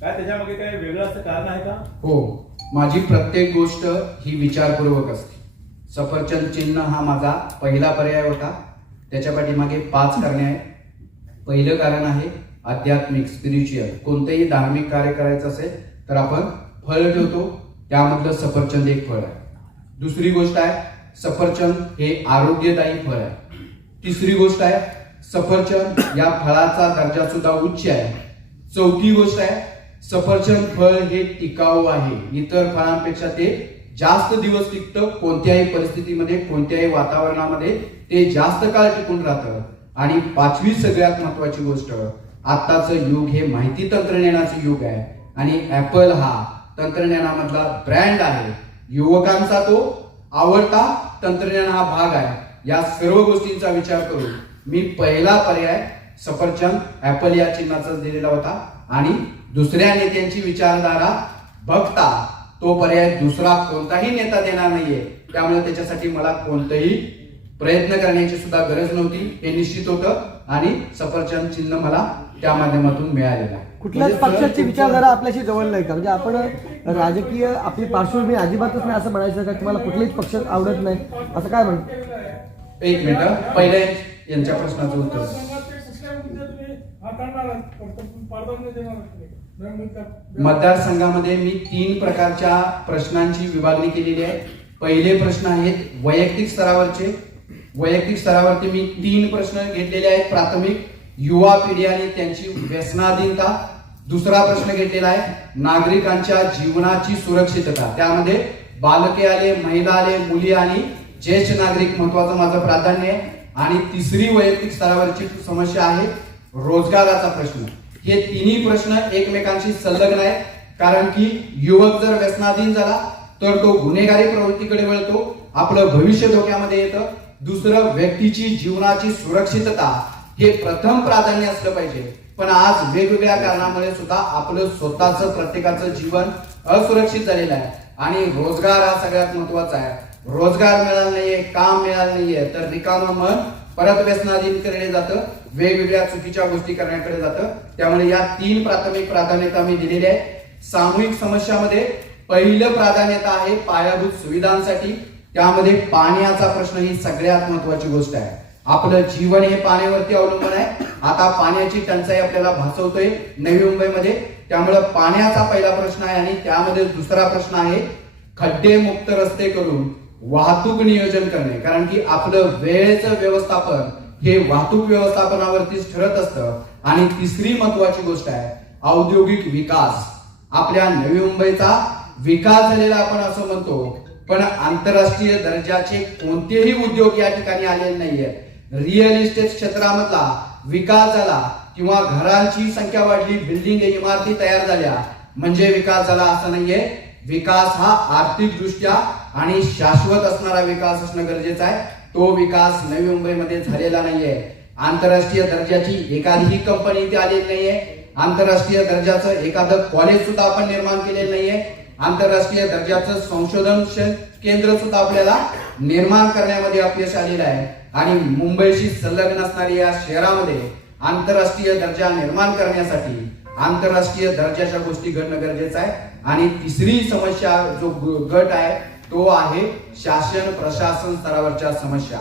काय त्याच्यामागे काही वेगळं असं कारण आहे का? हो, माझी प्रत्येक गोष्ट ही विचारपूर्वक असते. सफरचंद चिन्ह हा माझा पहिला पर्याय होता. त्याच्या पाठीमागे 5 कारणे आहेत. पहिलं कारण आहे आध्यात्मिक, स्पिरिच्युअल. कोणतेही धार्मिक कार्य करायचं असेल तर आपण फळ ठेवतो, त्यामधलं सफरचंद एक फळ आहे. दुसरी गोष्ट आहे, सफरचंद हे आरोग्यदायी फळ आहे. तिसरी गोष्ट आहे, सफरचंद या फळाचा दर्जा सुद्धा उच्च आहे. चौथी गोष्ट आहे, सफरचंद फळ हे टिकाऊ आहे. इतर फळांपेक्षा ते जास्त दिवस टिकतं. कोणत्याही परिस्थितीमध्ये, कोणत्याही वातावरणामध्ये ते जास्त काळ टिकून राहतं. आणि 5वी सगळ्यात महत्वाची गोष्ट, आताचं युग हे माहिती तंत्रज्ञानाचं युग आहे आणि ऍपल हा तंत्रज्ञानामधला ब्रँड आहे. युवकांचा तो आवडता तंत्रज्ञान हा भाग आहे. या सर्व गोष्टींचा विचार करून मी पहिला पर्याय सफरचंद ऍपल या चिन्हाचा दिलेला होता. आणि दुसऱ्या नेत्यांची विचारधारा बघता तो पर्याय दुसरा कोणताही नेता देणार नाहीये. त्यामुळे त्याच्यासाठी मला कोणतेही प्रयत्न करण्याची सुद्धा गरज नव्हती, हे निश्चित होतं. आणि सफरचंद चिन्ह मला त्या माध्यमातून मिळालेलं आहे. कुठल्याच पक्षाची विचारधारा आपल्याशी जवळ नाही का? म्हणजे आपण राजकीय आपली पार्श्वभूमी अजिबातच नाही असं म्हणायचं का? तुम्हाला कुठलेच पक्ष आवडत नाही असं काय म्हणतो? एक मिनिट, पहिले यांच्या प्रश्नाचं उत्तर. मतदारसंघामध्ये मी 3 प्रकारच्या प्रश्नांची विभागणी केलेली आहे. पहिले प्रश्न आहेत वैयक्तिक स्तरावरचे. वैयक्तिक स्तरावरती मी 3 प्रश्न घेतलेले आहेत. प्राथमिक, युवा पिढी आणि त्यांची व्यसनाधीनता, दुसरा प्रश्न घेतलेला आहे नागरिकांच्या जीवनाची सुरक्षितता, त्यामध्ये बालके आले, महिला आले, मुली आणि ज्येष्ठ नागरिक महत्वाचं माझं प्राधान्य आहे. आणि तिसरी वैयक्तिक स्तरावरची समस्या आहे रोजगाराचा प्रश्न. हे तिन्ही प्रश्न एकमेकांशी संलग्न आहेत, कारण की युवक जर व्यसनाधीन झाला तर तो गुन्हेगारी प्रवृत्तीकडे वळतो, आपलं भविष्य धोक्यामध्ये येतं. दुसरं, व्यक्तीची जीवनाची सुरक्षितता हे प्रथम प्राधान्य असलं पाहिजे. पण आज वेगवेगळ्या कारणामुळे सुद्धा आपलं स्वतःचं प्रत्येकाचं जीवन असुरक्षित झालेलं आहे. आणि रोजगार हा सगळ्यात महत्वाचा आहे. रोजगार मिळाला नाहीये, काम मिळालं नाहीये तर रिकामं मन परत व्यसनाधीनकडे जातं, वेगवेगळ्या चुकीच्या गोष्टी करण्याकडे जातं. त्यामुळे या 3 प्राथमिक प्राधान्यता मी दिलेली आहे. सामूहिक समस्यामध्ये पहिलं प्राधान्यता आहे पायाभूत सुविधांसाठी. त्यामध्ये पाण्याचा प्रश्न ही सगळ्यात महत्वाची गोष्ट आहे. आपलं जीवन हे पाण्यावरती अवलंबून आहे. आता पाण्याची टंचाई आपल्याला भासवतोय नवी मुंबईमध्ये, त्यामुळे पाण्याचा पहिला प्रश्न आहे. आणि त्यामध्ये दुसरा प्रश्न आहे खड्डे मुक्त रस्ते करून वाहतूक नियोजन करणे, कारण की आपलं वेळेचं व्यवस्थापन हे वाहतूक व्यवस्थापनावरतीच ठरत असतं. आणि तिसरी महत्वाची गोष्ट आहे औद्योगिक विकास. आपल्या नवी मुंबईचा विकास झालेला आपण असं म्हणतो, पण आंतरराष्ट्रीय दर्जाचे कोणतेही उद्योग या ठिकाणी आलेले नाहीये. रिअल इस्टेट क्षेत्रामधला विकास झाला किंवा घरांची संख्या वाढली, बिल्डिंग इमारती तयार झाल्या म्हणजे विकास झाला असं नाहीये. विकास हा आर्थिक दृष्ट्या आणि शाश्वत असणारा विकास असणं गरजेचं आहे. तो विकास नवी मुंबईमध्ये झालेला नाहीये. आंतरराष्ट्रीय दर्जाची एखादीही कंपनी इथे आलेली नाहीये. आंतरराष्ट्रीय दर्जाचं एखादं कॉलेज सुद्धा आपण निर्माण केलेलं नाहीये. आंतरराष्ट्रीय दर्जाचं संशोधन केंद्र सुद्धा आपल्याला निर्माण करण्यामध्ये अपयश आलेलं आहे. आणि मुंबईशी संलग्न असणाऱ्या या शहरामध्ये आंतरराष्ट्रीय दर्जा निर्माण करण्यासाठी आंतरराष्ट्रीय दर्जाच्या गोष्टी घडणं गरजेचं आहे. आणि तिसरी समस्या जो गट आहे तो आहे शासन प्रशासन स्तरावरच्या समस्या.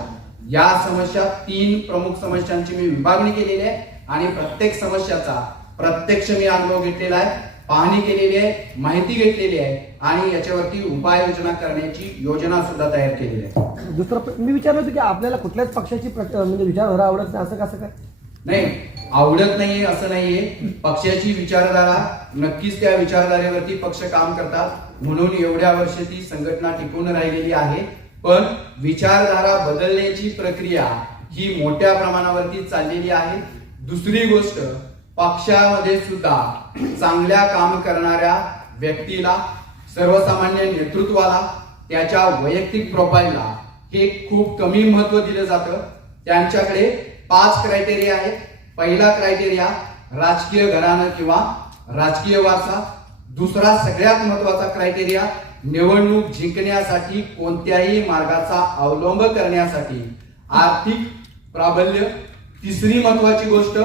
या समस्या 3 प्रमुख समस्यांची मी विभागणी केलेली आहे. आणि प्रत्येक समस्याचा प्रत्यक्ष मी अनुभव घेतलेला आहे, पाहणी केलेली आहे, माहिती घेतलेली आहे आणि याच्यावरती उपाययोजना करण्याची योजना सुद्धा तयार केलेली आहे. दुसरं मी विचारलं होतं की आपल्याला कुठल्याच पक्षाची म्हणजे विचारधारा आवडत नाही असं कसं काय? नाही, आवडत नाहीये असं नाहीये. पक्षाची विचारधारा नक्कीच त्या विचारधारेवरती पक्ष काम करतात, म्हणून एवढ्या वर्ष ती संघटना टिकून राहिलेली आहे. पण विचारधारा बदलण्याची प्रक्रिया ही मोठ्या प्रमाणावरती चाललेली आहे. दुसरी गोष्ट, पक्षामध्ये सुद्धा चांगल्या काम करणाऱ्या व्यक्तीला, सर्वसामान्य नेतृत्वाला, त्याच्या वैयक्तिक प्रोफाईलला हे खूप कमी महत्व दिलं जातं. त्यांच्याकडे 5 क्रायटेरिया आहेत. पहिला क्रायटेरिया राजकीय घराणं किंवा राजकीय वारसा. दुसरा सगळ्यात महत्वाचा क्रायटेरिया निवडणूक जिंकण्यासाठी कोणत्याही मार्गाचा अवलंब करण्यासाठी आर्थिक प्राबल्य. तिसरी महत्वाची गोष्ट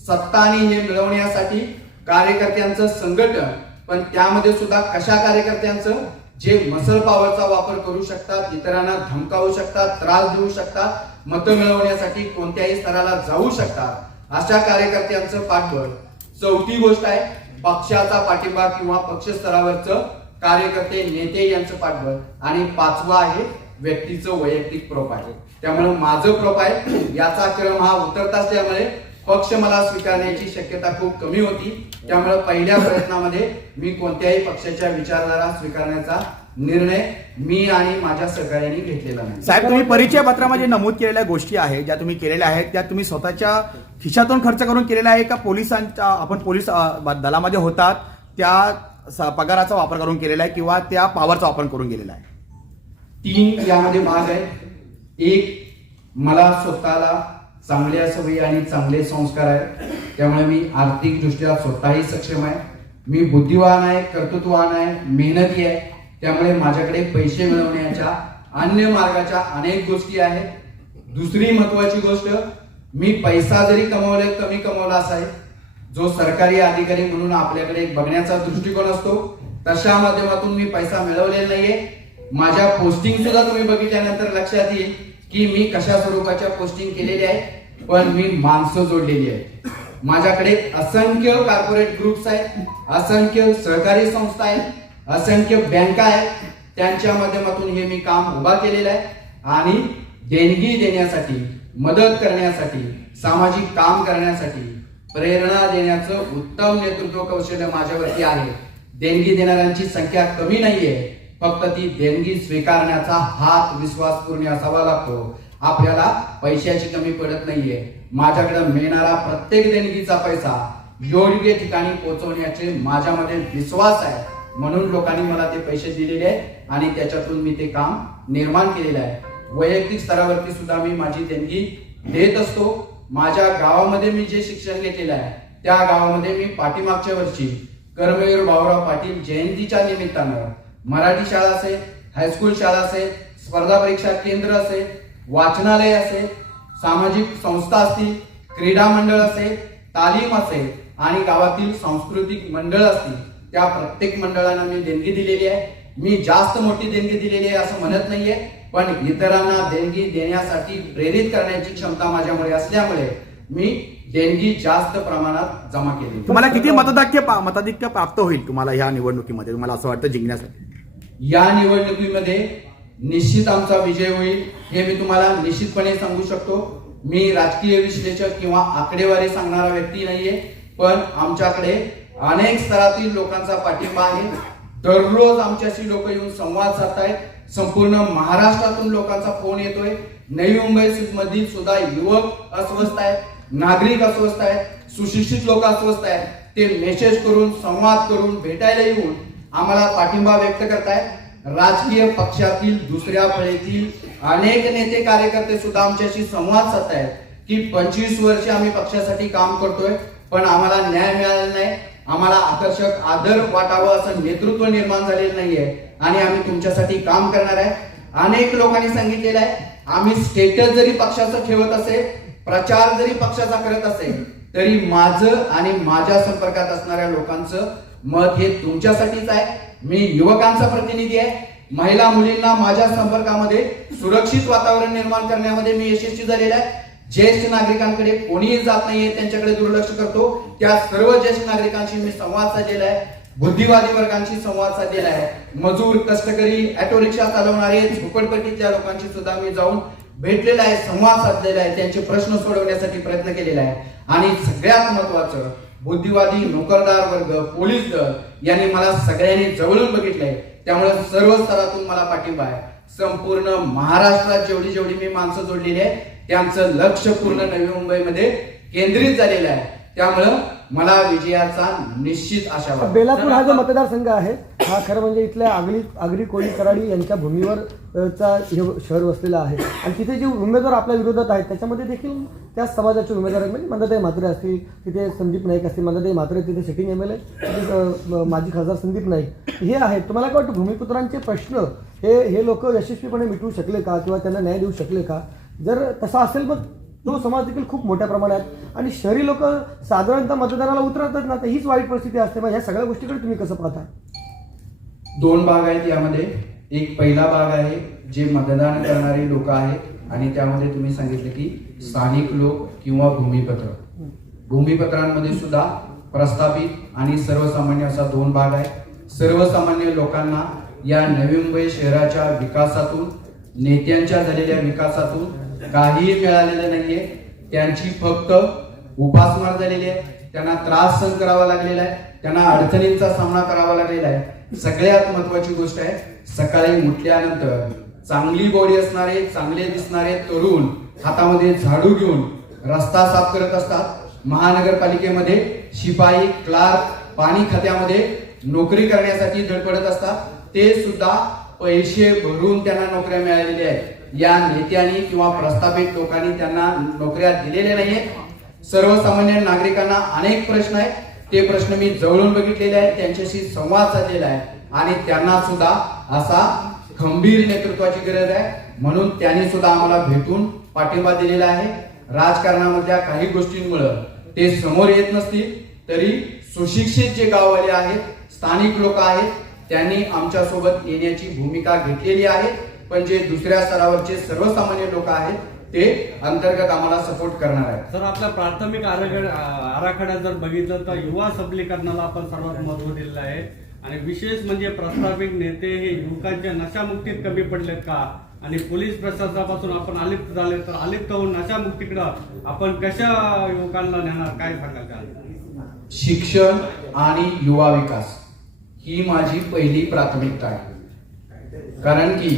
सत्ता आणि हे मिळवण्यासाठी कार्यकर्त्यांचं संघटन, पण त्यामध्ये सुद्धा कशा कार्यकर्त्यांचं जे मसल पॉवरचा वापर करू शकतात, इतरांना धमकावू शकतात, त्रास देऊ शकतात, मतं मिळवण्यासाठी कोणत्याही स्तराला जाऊ शकतात, अशा कार्यकर्त्यांचं पाठबळ. चौथी गोष्ट आहे पक्षाचा पाठिंबा किंवा पक्ष स्तरावरचं कार्यकर्ते नेते यांचं पाठबळ. आणि 5वं आहे व्यक्तीचं वैयक्तिक प्रोफाईल. त्यामुळे माझं प्रोफाईल याचा क्रम हा उतरत असल्यामुळे पक्ष मला स्वीकारण्याची शक्यता खूप कमी होती. त्यामुळे पहिल्या प्रयत्नामध्ये मी कोणत्याही पक्षाच्या विचारधारा स्वीकारण्याचा निर्णय मी आणि माझ्या सहकार्याने घेतलेला नाही. साहेब, तुम्ही परिचय पत्रामध्ये नमूद केलेल्या गोष्टी आहेत ज्या तुम्ही केलेल्या आहेत त्या तुम्ही स्वतःच्या खिशातून खर्च करून केलेल्या आहे का पोलिसांच्या, आपण पोलीस दलामध्ये होतात त्या पगाराचा वापर करून केलेला आहे किंवा त्या पॉवरचा वापर करून केलेला आहे? 3 यामध्ये भाग आहेत. एक, मला स्वतःला चांगल्या सवयी आणि चांगले संस्कार आहेत, त्यामुळे मी आर्थिक दृष्ट्या स्वतःही सक्षम आहे. मी बुद्धिवान आहे, कर्तृत्ववान आहे, मेहनती आहे. त्यामुळे माझ्याकडे पैसे मिळवण्याच्या अन्य मार्गाच्या अनेक गोष्टी आहेत. दुसरी महत्वाची गोष्ट, मी पैसा जरी कमी कमवला असाय, जो सरकारी अधिकारी म्हणून आपल्याकडे एक बघण्याचा दृष्टिकोन असतो तशा माध्यमातून मी पैसा मिळवलेला नाहीये. माझ्या पोस्टिंग सुद्धा तुम्ही बघितल्यानंतर लक्षात येईल की मी कशा स्वरूपाच्या पोस्टिंग केलेल्या आहेत. पण मी माणसं जोडलेली आहेत. माझ्याकडे असंख्य कॉर्पोरेट ग्रुप्स आहेत, असंख्य सहकारी संस्था आहेत, असंख्य बँका आहेत. त्यांच्या माध्यमातून हे मी काम उभा केलेलं आहे. आणि देणगी देण्यासाठी, मदत करण्यासाठी, सामाजिक काम करण्यासाठी प्रेरणा देण्याचं उत्तम नेतृत्व कौशल्य माझ्यावरती आहे. देणगी देणाऱ्यांची संख्या कमी नाहीये, फक्त ती देणगी स्वीकारण्याचा हात विश्वासपूर्ण असावा लागतो. आपल्याला पैशाची कमी पडत नाहीये. माझ्याकडे मिळणारा प्रत्येक देणगीचा पैसा योग्य ठिकाणी पोहोचवण्याचे माझ्यामध्ये विश्वास आहे, म्हणून लोकांनी मला ते पैसे दिलेले आहेत आणि त्याच्यातून मी ते काम निर्माण केलेलं आहे. वैयक्तिक स्तरावरती सुद्धा मी माझी देणगी देत असतो. माझ्या गावामध्ये मी जे शिक्षण घेतलेलं आहे त्या गावामध्ये मी पाठीमागच्या वर्षी कर्मवीर भाऊराव पाटील जयंतीच्या निमित्तानं मराठी शाळा असेल, हायस्कूल शाळा असेल, स्पर्धा परीक्षा केंद्र असेल, वाचनालय असेल, सामाजिक संस्था असतील, क्रीडा मंडळ असेल, तालीम असेल आणि गावातील सांस्कृतिक मंडळ असतील, त्या प्रत्येक मंडळांना मी देणगी दिलेली आहे. मी जास्त मोठी देणगी दिलेली आहे असं म्हणत नाहीये, पण इतरांना देणगी देण्यासाठी प्रेरित करण्याची क्षमता माझ्यामुळे असल्यामुळे मी देणगी जास्त प्रमाणात जमा केली. तुम्हाला किती मताधिक्य प्राप्त होईल तुम्हाला ह्या निवडणुकीमध्ये, तुम्हाला असं वाटतं जिंकण्यासाठी? या निवडणुकीमध्ये निश्चित आमचा विजय होईल हे मी तुम्हाला निश्चितपणे सांगू शकतो. मी राजकीय विश्लेषक किंवा आकडेवारी सांगणारा व्यक्ती नाहीये, पण आमच्याकडे अनेक स्तरातील लोकांचा पाठिंबा आहे. दररोज आमच्याशी लोक येऊन संवाद साधतायत. संपूर्ण महाराष्ट्रातून लोकांचा फोन येतोय. नवी मुंबई मधील सुद्धा युवक अस्वस्थ आहेत, नागरिक अस्वस्थ आहेत, सुशिक्षित लोक अस्वस्थ आहेत. ते मेसेज करून, संवाद करून, भेटायला येऊन आम्हाला पाठिंबा व्यक्त करतायत. राजकीय पक्षातील दुसऱ्या फळीतील अनेक नेते कार्यकर्ते सुद्धा आमच्याशी संवाद साधतायत की 25 वर्ष आम्ही पक्षासाठी काम करतोय, पण आम्हाला न्याय मिळालेला नाही, आम्हाला आकर्षक आदर वाटावं असं नेतृत्व निर्माण झालेलं नाहीये आणि आम्ही तुमच्यासाठी काम करणार आहे. अनेक लोकांनी सांगितलेलं आहे, आम्ही स्टेटस जरी पक्षाचं ठेवत असेल, प्रचार जरी पक्षाचा करत असेल, तरी माझं आणि माझ्या संपर्कात असणाऱ्या लोकांचं मत हे तुमच्यासाठीच आहे. मी युवकांचा प्रतिनिधी आहे. महिला मुलींना माझ्या संपर्कामध्ये सुरक्षित वातावरण निर्माण करण्यामध्ये मी यशस्वी झालेला आहे. ज्येष्ठ नागरिकांकडे कोणीही जात नाहीये, त्यांच्याकडे दुर्लक्ष करतो. त्या सर्व ज्येष्ठ नागरिकांशी मी संवाद साधलेला आहे. बुद्धिवादी वर्गांशी संवाद साधलेला आहे. मजूर, कष्टकरी, ऑटो रिक्षा चालवणारे, झोपडपट्टीतल्या लोकांशी सुद्धा मी जाऊन भेटलेला आहे, संवाद साधलेला आहे, त्यांचे प्रश्न सोडवण्यासाठी प्रयत्न केलेला आहे. आणि सगळ्यात महत्वाचं, बुद्धिवादी, नोकरदार वर्ग, पोलीस दल यांनी मला सगळ्यांनी जवळून बघितलंय. त्यामुळे सर्व स्तरातून मला पाठिंबा आहे. संपूर्ण महाराष्ट्रात जेवढी जेवढी मी माणसं जोडलेली आहे त्यांचं लक्ष पूर्ण नवी मुंबईमध्ये केंद्रित झालेलं आहे. त्यामुळं मला विजयाचा निश्चित आशा वाटतो. बेलापूर हा जो मतदारसंघ आहे हा खरं म्हणजे इथल्या आगरी कोळी कराडी यांच्या भूमीवर चा हे शहर वसलेलं आहे आणि तिथे जे उमेदवार आपल्या विरोधात आहेत त्याच्यामध्ये देखील त्या समाजाचे उमेदवार आहेत. म्हणजे मंदाताई म्हात्रे असतील, तिथे संदीप नाईक असतील, मंदाताई म्हात्रे तिथे सिटिंग MLA, तिथे माजी खासदार संदीप नाईक हे आहेत. तुम्हाला काय वाटतं भूमिपुत्रांचे प्रश्न हे लोक यशस्वीपणे मिटवू शकले का किंवा त्यांना न्याय देऊ शकले का? जर तसा असेल मग तो समाज देखील खूप मोठ्या प्रमाणात आणि शहरी लोक साधारणतः मतदानाला उतरतच ना, तर हीच वाईट परिस्थिती असते. मग ह्या सगळ्या गोष्टीकडे तुम्ही कसं पाहता? दोन भाग आहेत यामध्ये. एक पहिला भाग आहे जे मतदान करणारे लोक आहेत आणि त्यामध्ये तुम्ही सांगितले की स्थानिक लोक किंवा भूमिपत्र. भूमिपत्रांमध्ये सुद्धा प्रस्थापित आणि सर्वसामान्य असा दोन भाग आहे. सर्वसामान्य लोकांना या नवी मुंबई शहराच्या विकासातून, नेत्यांच्या झालेल्या विकासातून काहीही मिळालेलं नाहीये. त्यांची फक्त उपासमार झालेली आहे, त्यांना त्रास सहन करावा लागलेला आहे, त्यांना अडचणींचा सामना करावा लागलेला आहे. सगळ्यात महत्वाची गोष्ट आहे, सकाळी उठल्यानंतर चांगली बॉडी असणारे, चांगले दिसणारे तरुण हातामध्ये झाडू घेऊन रस्ता साफ करत असतात. महानगरपालिकेमध्ये शिपाई, क्लार्क, पाणी खात्यामध्ये नोकरी करण्यासाठी धडपडत असतात. ते सुद्धा पैसे भरून त्यांना नोकऱ्या मिळालेल्या आहेत. या नेत्यांनी किंवा प्रस्थापित लोकांनी त्यांना नोकऱ्या दिलेल्या नाहीये. सर्वसामान्य नागरिकांना अनेक प्रश्न आहेत. ते प्रश्न मी जवळून बघितलेले आहेत, त्यांच्याशी संवाद साधलेला आहे आणि त्यांना सुद्धा असा खंबीर नेतृत्वाची गरज आहे. म्हणून त्यांनी सुद्धा आम्हाला भेटून पाठिंबा दिलेला आहे. राजकारणामधल्या काही गोष्टींमुळे ते समोर येत नसतील तरी सुशिक्षित जे गाववाले आहेत, स्थानिक लोक आहेत, त्यांनी आमच्या सोबत येण्याची भूमिका घेतलेली आहे. पण जे दुसऱ्या स्तरावरचे सर्वसामान्य लोक आहेत ते अंतर्गत आम्हाला सपोर्ट करणार आहेत. सर, आपल्या प्राथमिक आराखड्यात जर बघितलं तर युवा सबलीकरणाला आपण सर्वात महत्व दिलेलं आहे आणि विशेष म्हणजे प्रस्तावित नेते हे युवकांच्या नशामुक्तीत कमी पडलेत का आणि पोलीस प्रशासनापासून आपण अलिप्त झाले तर अलिप्त होऊन नशामुक्तीकडं आपण कशा युवकांना नेणार, काय सांगाल का? शिक्षण आणि युवा विकास ही माझी पहिली प्राथमिकता आहे. कारण की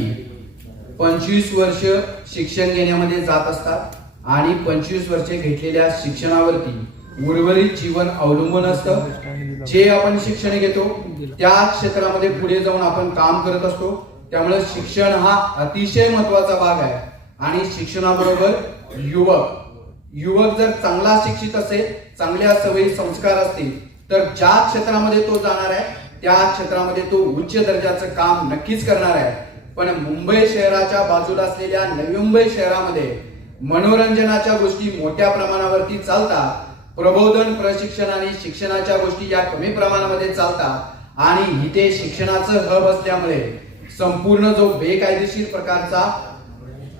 25 वर्ष शिक्षण घेण्यामध्ये जात असतात आणि 25 वर्षे घेतलेल्या शिक्षणावरती उर्वरित जीवन अवलंबून असतं. जे आपण शिक्षण घेतो त्या क्षेत्रामध्ये पुढे जाऊन आपण काम करत असतो. त्यामुळे शिक्षण हा अतिशय महत्वाचा भाग आहे. आणि शिक्षणाबरोबर युवक जर चांगला शिक्षित असेल, चांगल्या सवयी संस्कार असतील, तर ज्या क्षेत्रामध्ये तो जाणार आहे त्या क्षेत्रामध्ये तो उच्च दर्जाचं काम नक्कीच करणार आहे. पण मुंबई शहराच्या बाजूला असलेल्या नवी मुंबई शहरामध्ये मनोरंजनाच्या गोष्टी मोठ्या प्रमाणावरती चालतात. प्रबोधन, प्रशिक्षण आणि शिक्षणाच्या गोष्टी या कमी प्रमाणामध्ये चालतात. आणि इथे शिक्षणाचं हब असल्यामुळे संपूर्ण जो बेकायदेशीर प्रकारचा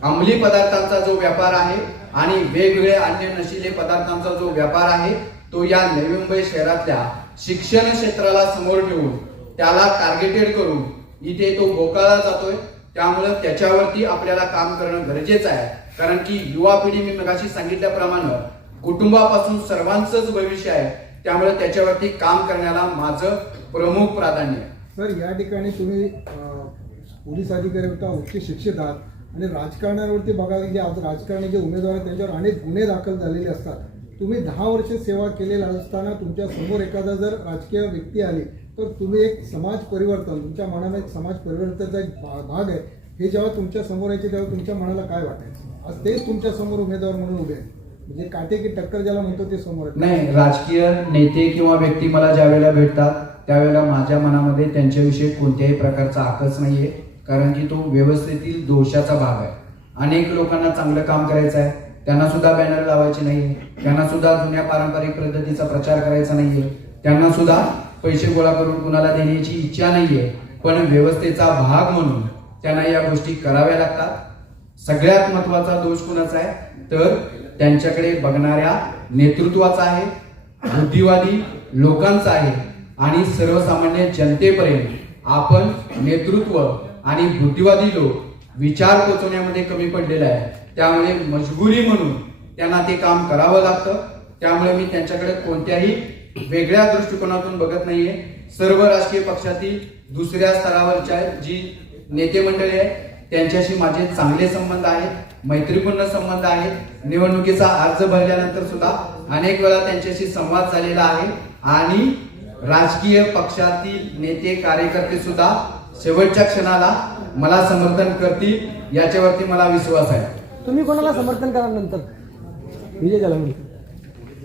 अंमली पदार्थांचा जो व्यापार आहे आणि वेगवेगळ्या अन्य नशिले पदार्थांचा जो व्यापार आहे तो या नवी मुंबई शहरातल्या शिक्षण क्षेत्राला समोर ठेवून त्याला टार्गेटेड करून इथे तो गोकाळला जातोय. त्यामुळे त्याच्यावरती आपल्याला काम करणं गरजेचं आहे. कारण की युवा पिढी, मी मगाशी सांगितल्याप्रमाणे, कुटुंबापासून सर्वांचंच भविष्य आहे. त्यामुळे त्याच्यावरती काम करण्याला माझं प्रमुख प्राधान्य आहे. सर, या ठिकाणी तुम्ही पोलीस अधिकारी होता, उच्च शिक्षित आहात आणि राजकारणावरती बघायला गेले, आज राजकारणी जे उमेदवार आहेत त्यांच्यावर अनेक गुन्हे दाखल झालेले असतात. तुम्ही 10 वर्ष सेवा केलेला असताना तुमच्या समोर एखादा जर राजकीय व्यक्ती आली तर तुम्ही एक समाज परिवर्तन, तुमच्या मनाला एक समाज परिवर्तनाचा एक भाग आहे, हे जेव्हा तुमच्या समोर यायचे तेव्हा तुमच्या मनाला काय वाटायचं? आज तेच तुमच्या समोर उमेदवार म्हणून उभे आहेत, म्हणजे काटे की टक्कर ज्याला म्हणतो ते समोर आहेत. नाही, राजकीय नेते किंवा व्यक्ती मला ज्या वेळेला भेटतात त्यावेळेला माझ्या मनामध्ये त्यांच्याविषयी कोणत्याही प्रकारचा आकस नाहीये. कारण की तो व्यवस्थेतील दोषाचा भाग आहे. अनेक लोकांना चांगलं काम करायचं आहे, त्यांना सुद्धा बॅनर लावायचे नाहीये, त्यांना सुद्धा जुन्या पारंपरिक पद्धतीचा प्रचार करायचा नाहीये, त्यांना सुद्धा पैसे गोळा करून कुणाला देण्याची इच्छा नाहीये. पण व्यवस्थेचा भाग म्हणून त्यांना या गोष्टी कराव्या लागतात. सगळ्यात महत्वाचा दोष कुणाचा आहे तर त्यांच्याकडे बघणाऱ्या नेतृत्वाचा आहे, बुद्धिवादी लोकांचा आहे. आणि सर्वसामान्य जनतेपर्यंत आपण नेतृत्व आणि बुद्धिवादी लोक विचार पोचवण्यामध्ये कमी पडलेला आहे. त्यामुळे मजबुरी म्हणून त्यांना ते काम करावं लागतं. त्यामुळे मी त्यांच्याकडे कोणत्याही वेगळ्या दृष्टिकोनातून बघत नाहीये. सर्व राजकीय पक्षातील दुसऱ्या स्तरावरच्या जी नेते मंडळी आहेत त्यांच्याशी माझे चांगले संबंध आहेत, मैत्रीपूर्ण संबंध आहेत. निवडणुकीचा अर्ज भरल्यानंतर सुद्धा अनेक वेळा त्यांच्याशी संवाद झालेला आहे. आणि राजकीय पक्षातील नेते कार्यकर्ते सुद्धा शेवटच्या क्षणाला मला समर्थन करतील याच्यावरती मला विश्वास आहे. तुम्ही कोणाला समर्थन करा नंतर विजय झाल्यानंतर?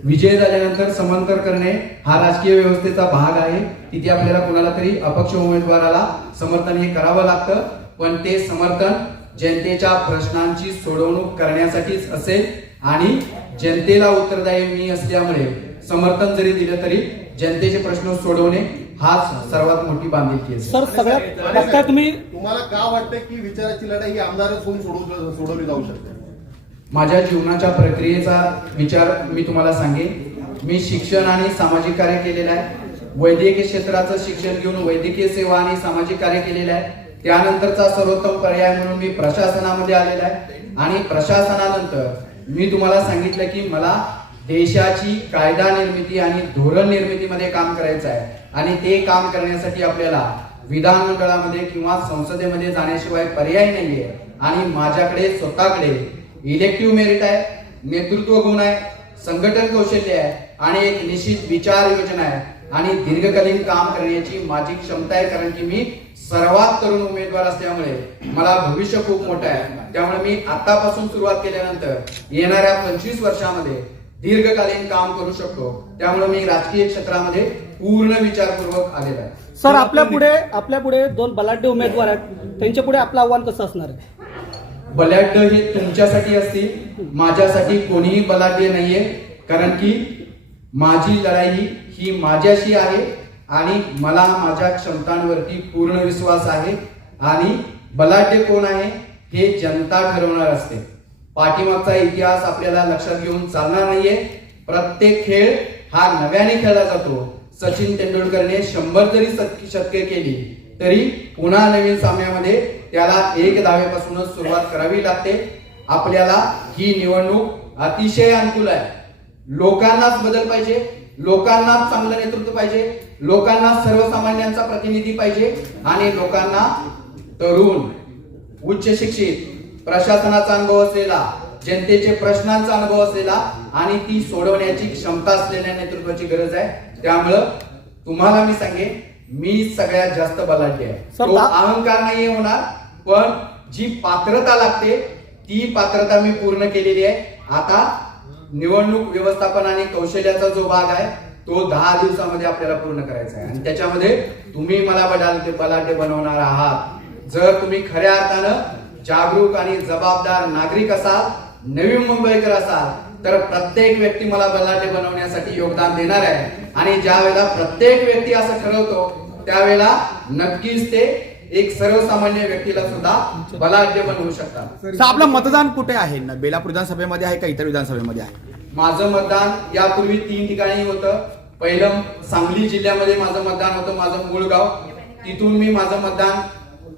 विजय झाल्यानंतर समर्थन करणे हा राजकीय व्यवस्थेचा भाग आहे. तिथे आपल्याला कोणाला तरी अपक्ष उमेदवाराला समर्थन हे करावं लागतं. पण ते समर्थन जनतेच्या प्रश्नांची सोडवणूक करण्यासाठीच असेल. आणि जनतेला उत्तरदायी मी असल्यामुळे समर्थन जरी दिलं तरी जनतेचे प्रश्न सोडवणे हाच सर्वात मोठी बांधिलकी आहे. सर, सगळ्यात बघता तुम्हाला का वाटतं की विचाराची लढाई ही आमदारच होऊन सोडवली जाऊ शकते? माझ्या जीवनाच्या प्रक्रियेचा विचार मी तुम्हाला सांगेन. मी शिक्षण आणि सामाजिक कार्य केलेलं आहे. वैद्यकीय क्षेत्राचं शिक्षण घेऊन वैद्यकीय सेवा आणि सामाजिक कार्य केलेलं आहे. त्यानंतरचा सर्वोत्तम पर्याय म्हणून मी प्रशासनामध्ये आलेला आहे. आणि प्रशासनानंतर मी तुम्हाला सांगितलं की मला देशाची कायदा निर्मिती आणि धोरण निर्मितीमध्ये काम करायचं आहे. आणि ते काम करण्यासाठी आपल्याला विधानमंडळामध्ये किंवा संसदेमध्ये जाण्याशिवाय पर्याय नाहीये. आणि माझ्याकडे स्वतःकडे इलेक्टिव्ह मेरिट आहे, नेतृत्व गुण आहे, संघटन कौशल्य आहे आणि एक निश्चित विचार योजना आहे. आणि दीर्घकालीन काम करण्याची माझी क्षमता आहे. कारण की मी सर्वात तरुण उमेदवार असल्यामुळे मला भविष्य खूप मोठं आहे. त्यामुळे मी आतापासून सुरुवात केल्यानंतर येणाऱ्या 25 वर्षामध्ये दीर्घकालीन काम करू शकतो. त्यामुळे मी राजकीय क्षेत्रामध्ये पूर्ण विचारपूर्वक आलेला आहे. सर, आपल्या पुढे 2 बलाढ्य उमेदवार आहेत, त्यांच्या पुढे आपलं आव्हान कसं असणार आहे? बलाढ्य हे तुमच्यासाठी असतील, माझ्यासाठी कोणीही बलाढ्य नाहीये. कारण की माझी लढाई ही माझ्याशी आहे आणि मला माझ्या क्षमतांवरती पूर्ण विश्वास आहे. आणि बलाढ्य कोण आहे हे जनता ठरवणार असते. पाठीमागचा इतिहास आपल्याला लक्षात घेऊन चालणार नाहीये. प्रत्येक खेळ हा नव्याने खेळला जातो. सचिन तेंडुलकरने 100 जरी शतके केली तरी पुन्हा नवीन सामन्यामध्ये त्याला 1 धावेपासूनच सुरुवात करावी लागते. आपल्याला ही निवडणूक अतिशय अनुकूल आहे. लोकांनाच बदल पाहिजे, लोकांनाच चांगलं नेतृत्व पाहिजे, लोकांना सर्वसामान्यांचा प्रतिनिधी पाहिजे आणि लोकांना तरुण, उच्च शिक्षित, प्रशासनाचा अनुभव असलेला, जनतेचे प्रश्नांचा अनुभव असलेला आणि ती सोडवण्याची क्षमता असलेल्या नेतृत्वाची गरज आहे. त्यामुळं तुम्हाला मी सांगेन, मी सगळ्यात जास्त बलाढ्य आहे. सर, तो अहंकार नाही होणार, पण जी पात्रता लागते ती पात्रता मी पूर्ण केलेली आहे. आता निवडणूक व्यवस्थापन आणि कौशल्याचा जो भाग आहे तो 10 दिवसामध्ये आपल्याला पूर्ण करायचा आहे आणि त्याच्यामध्ये तुम्ही मला बलाढ्य बनवणार आहात. जर तुम्ही खऱ्या अर्थानं जागरूक आणि जबाबदार नागरिक असाल, नवी मुंबईकर असाल, तर प्रत्येक व्यक्ती मला बलाढ्य बनवण्यासाठी योगदान देणार आहे. आणि ज्या वेळेला प्रत्येक व्यक्ती असं ठरवतो त्यावेळेला नक्कीच ते एक सर्वसामान्य व्यक्तीला सुद्धा बलाढ्य बनवू शकतात. सर, आपलं मतदान कुठे आहे? बेलापूर विधानसभेमध्ये आहे का इतर विधानसभेमध्ये आहे? माझं मतदान यापूर्वी 3 ठिकाणी होतं. पहिलं सांगली जिल्ह्यामध्ये माझं मतदान होतं, माझं मूळ गाव. तिथून मी माझं मतदान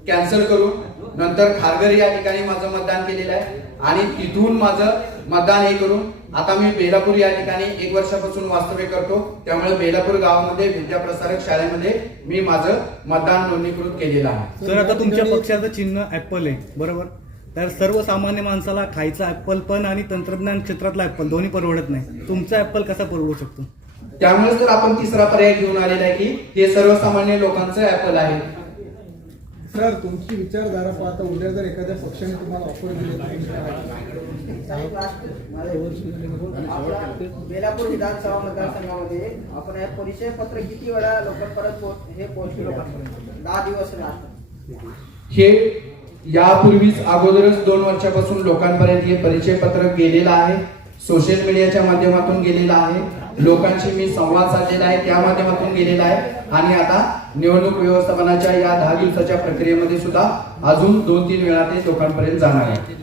कॅन्सल करून नंतर खारघर या ठिकाणी माझं मतदान केलेलं आहे आणि तिथून माझं मतदान हे करून आता मी बेलापूर या ठिकाणी 1 वर्षापासून वास्तव्य करतो. त्यामुळे बेलापूर गावामध्ये विद्याप्रसारक शाळेमध्ये मी माझं मतदान नोंदणीकृत केलेलं आहे. सर, आता तुमच्या पक्षाचं चिन्ह ऍपल आहे, बरोबर? तर सर्वसामान्य माणसाला खायचा ऍपल पण आणि तंत्रज्ञान क्षेत्रातला ऍपल दोन्ही परवडत नाही. तुमचा ऍपल कसा परवडू शकतो? त्यामुळे तर आपण तिसरा पर्याय घेऊन आलेला आहे की हे सर्वसामान्य लोकांचं ऍपल आहे. सर, तुमची विचारधारा पाहता उद्या जर एखाद्या पक्षाने तुम्हाला ऑफर दिली तर बेलापूर विधानसभा मतदारसंघामध्ये आपण हे परिचय पत्र किती वेळा लोकांपर्यंत हे पोहोचले? लोकांपर्यंत 10 दिवस लागतात. हे यापूर्वीच अगोदरच 2 वर्षापासून लोकांपर्यंत हे परिचय पत्र गेलेलं आहे. सोशल मीडियाच्या माध्यमातून गेलेलं आहे. लोकांशी मी संवाद साधलेला आहे, त्या माध्यमातून गेलेला आहे आणि आता निवडणूक व्यवस्थापनाच्या या 10 दिवसाच्या प्रक्रियेमध्ये सुद्धा अजून 2-3 वेळा ते लोकांपर्यंत जाणार आहे.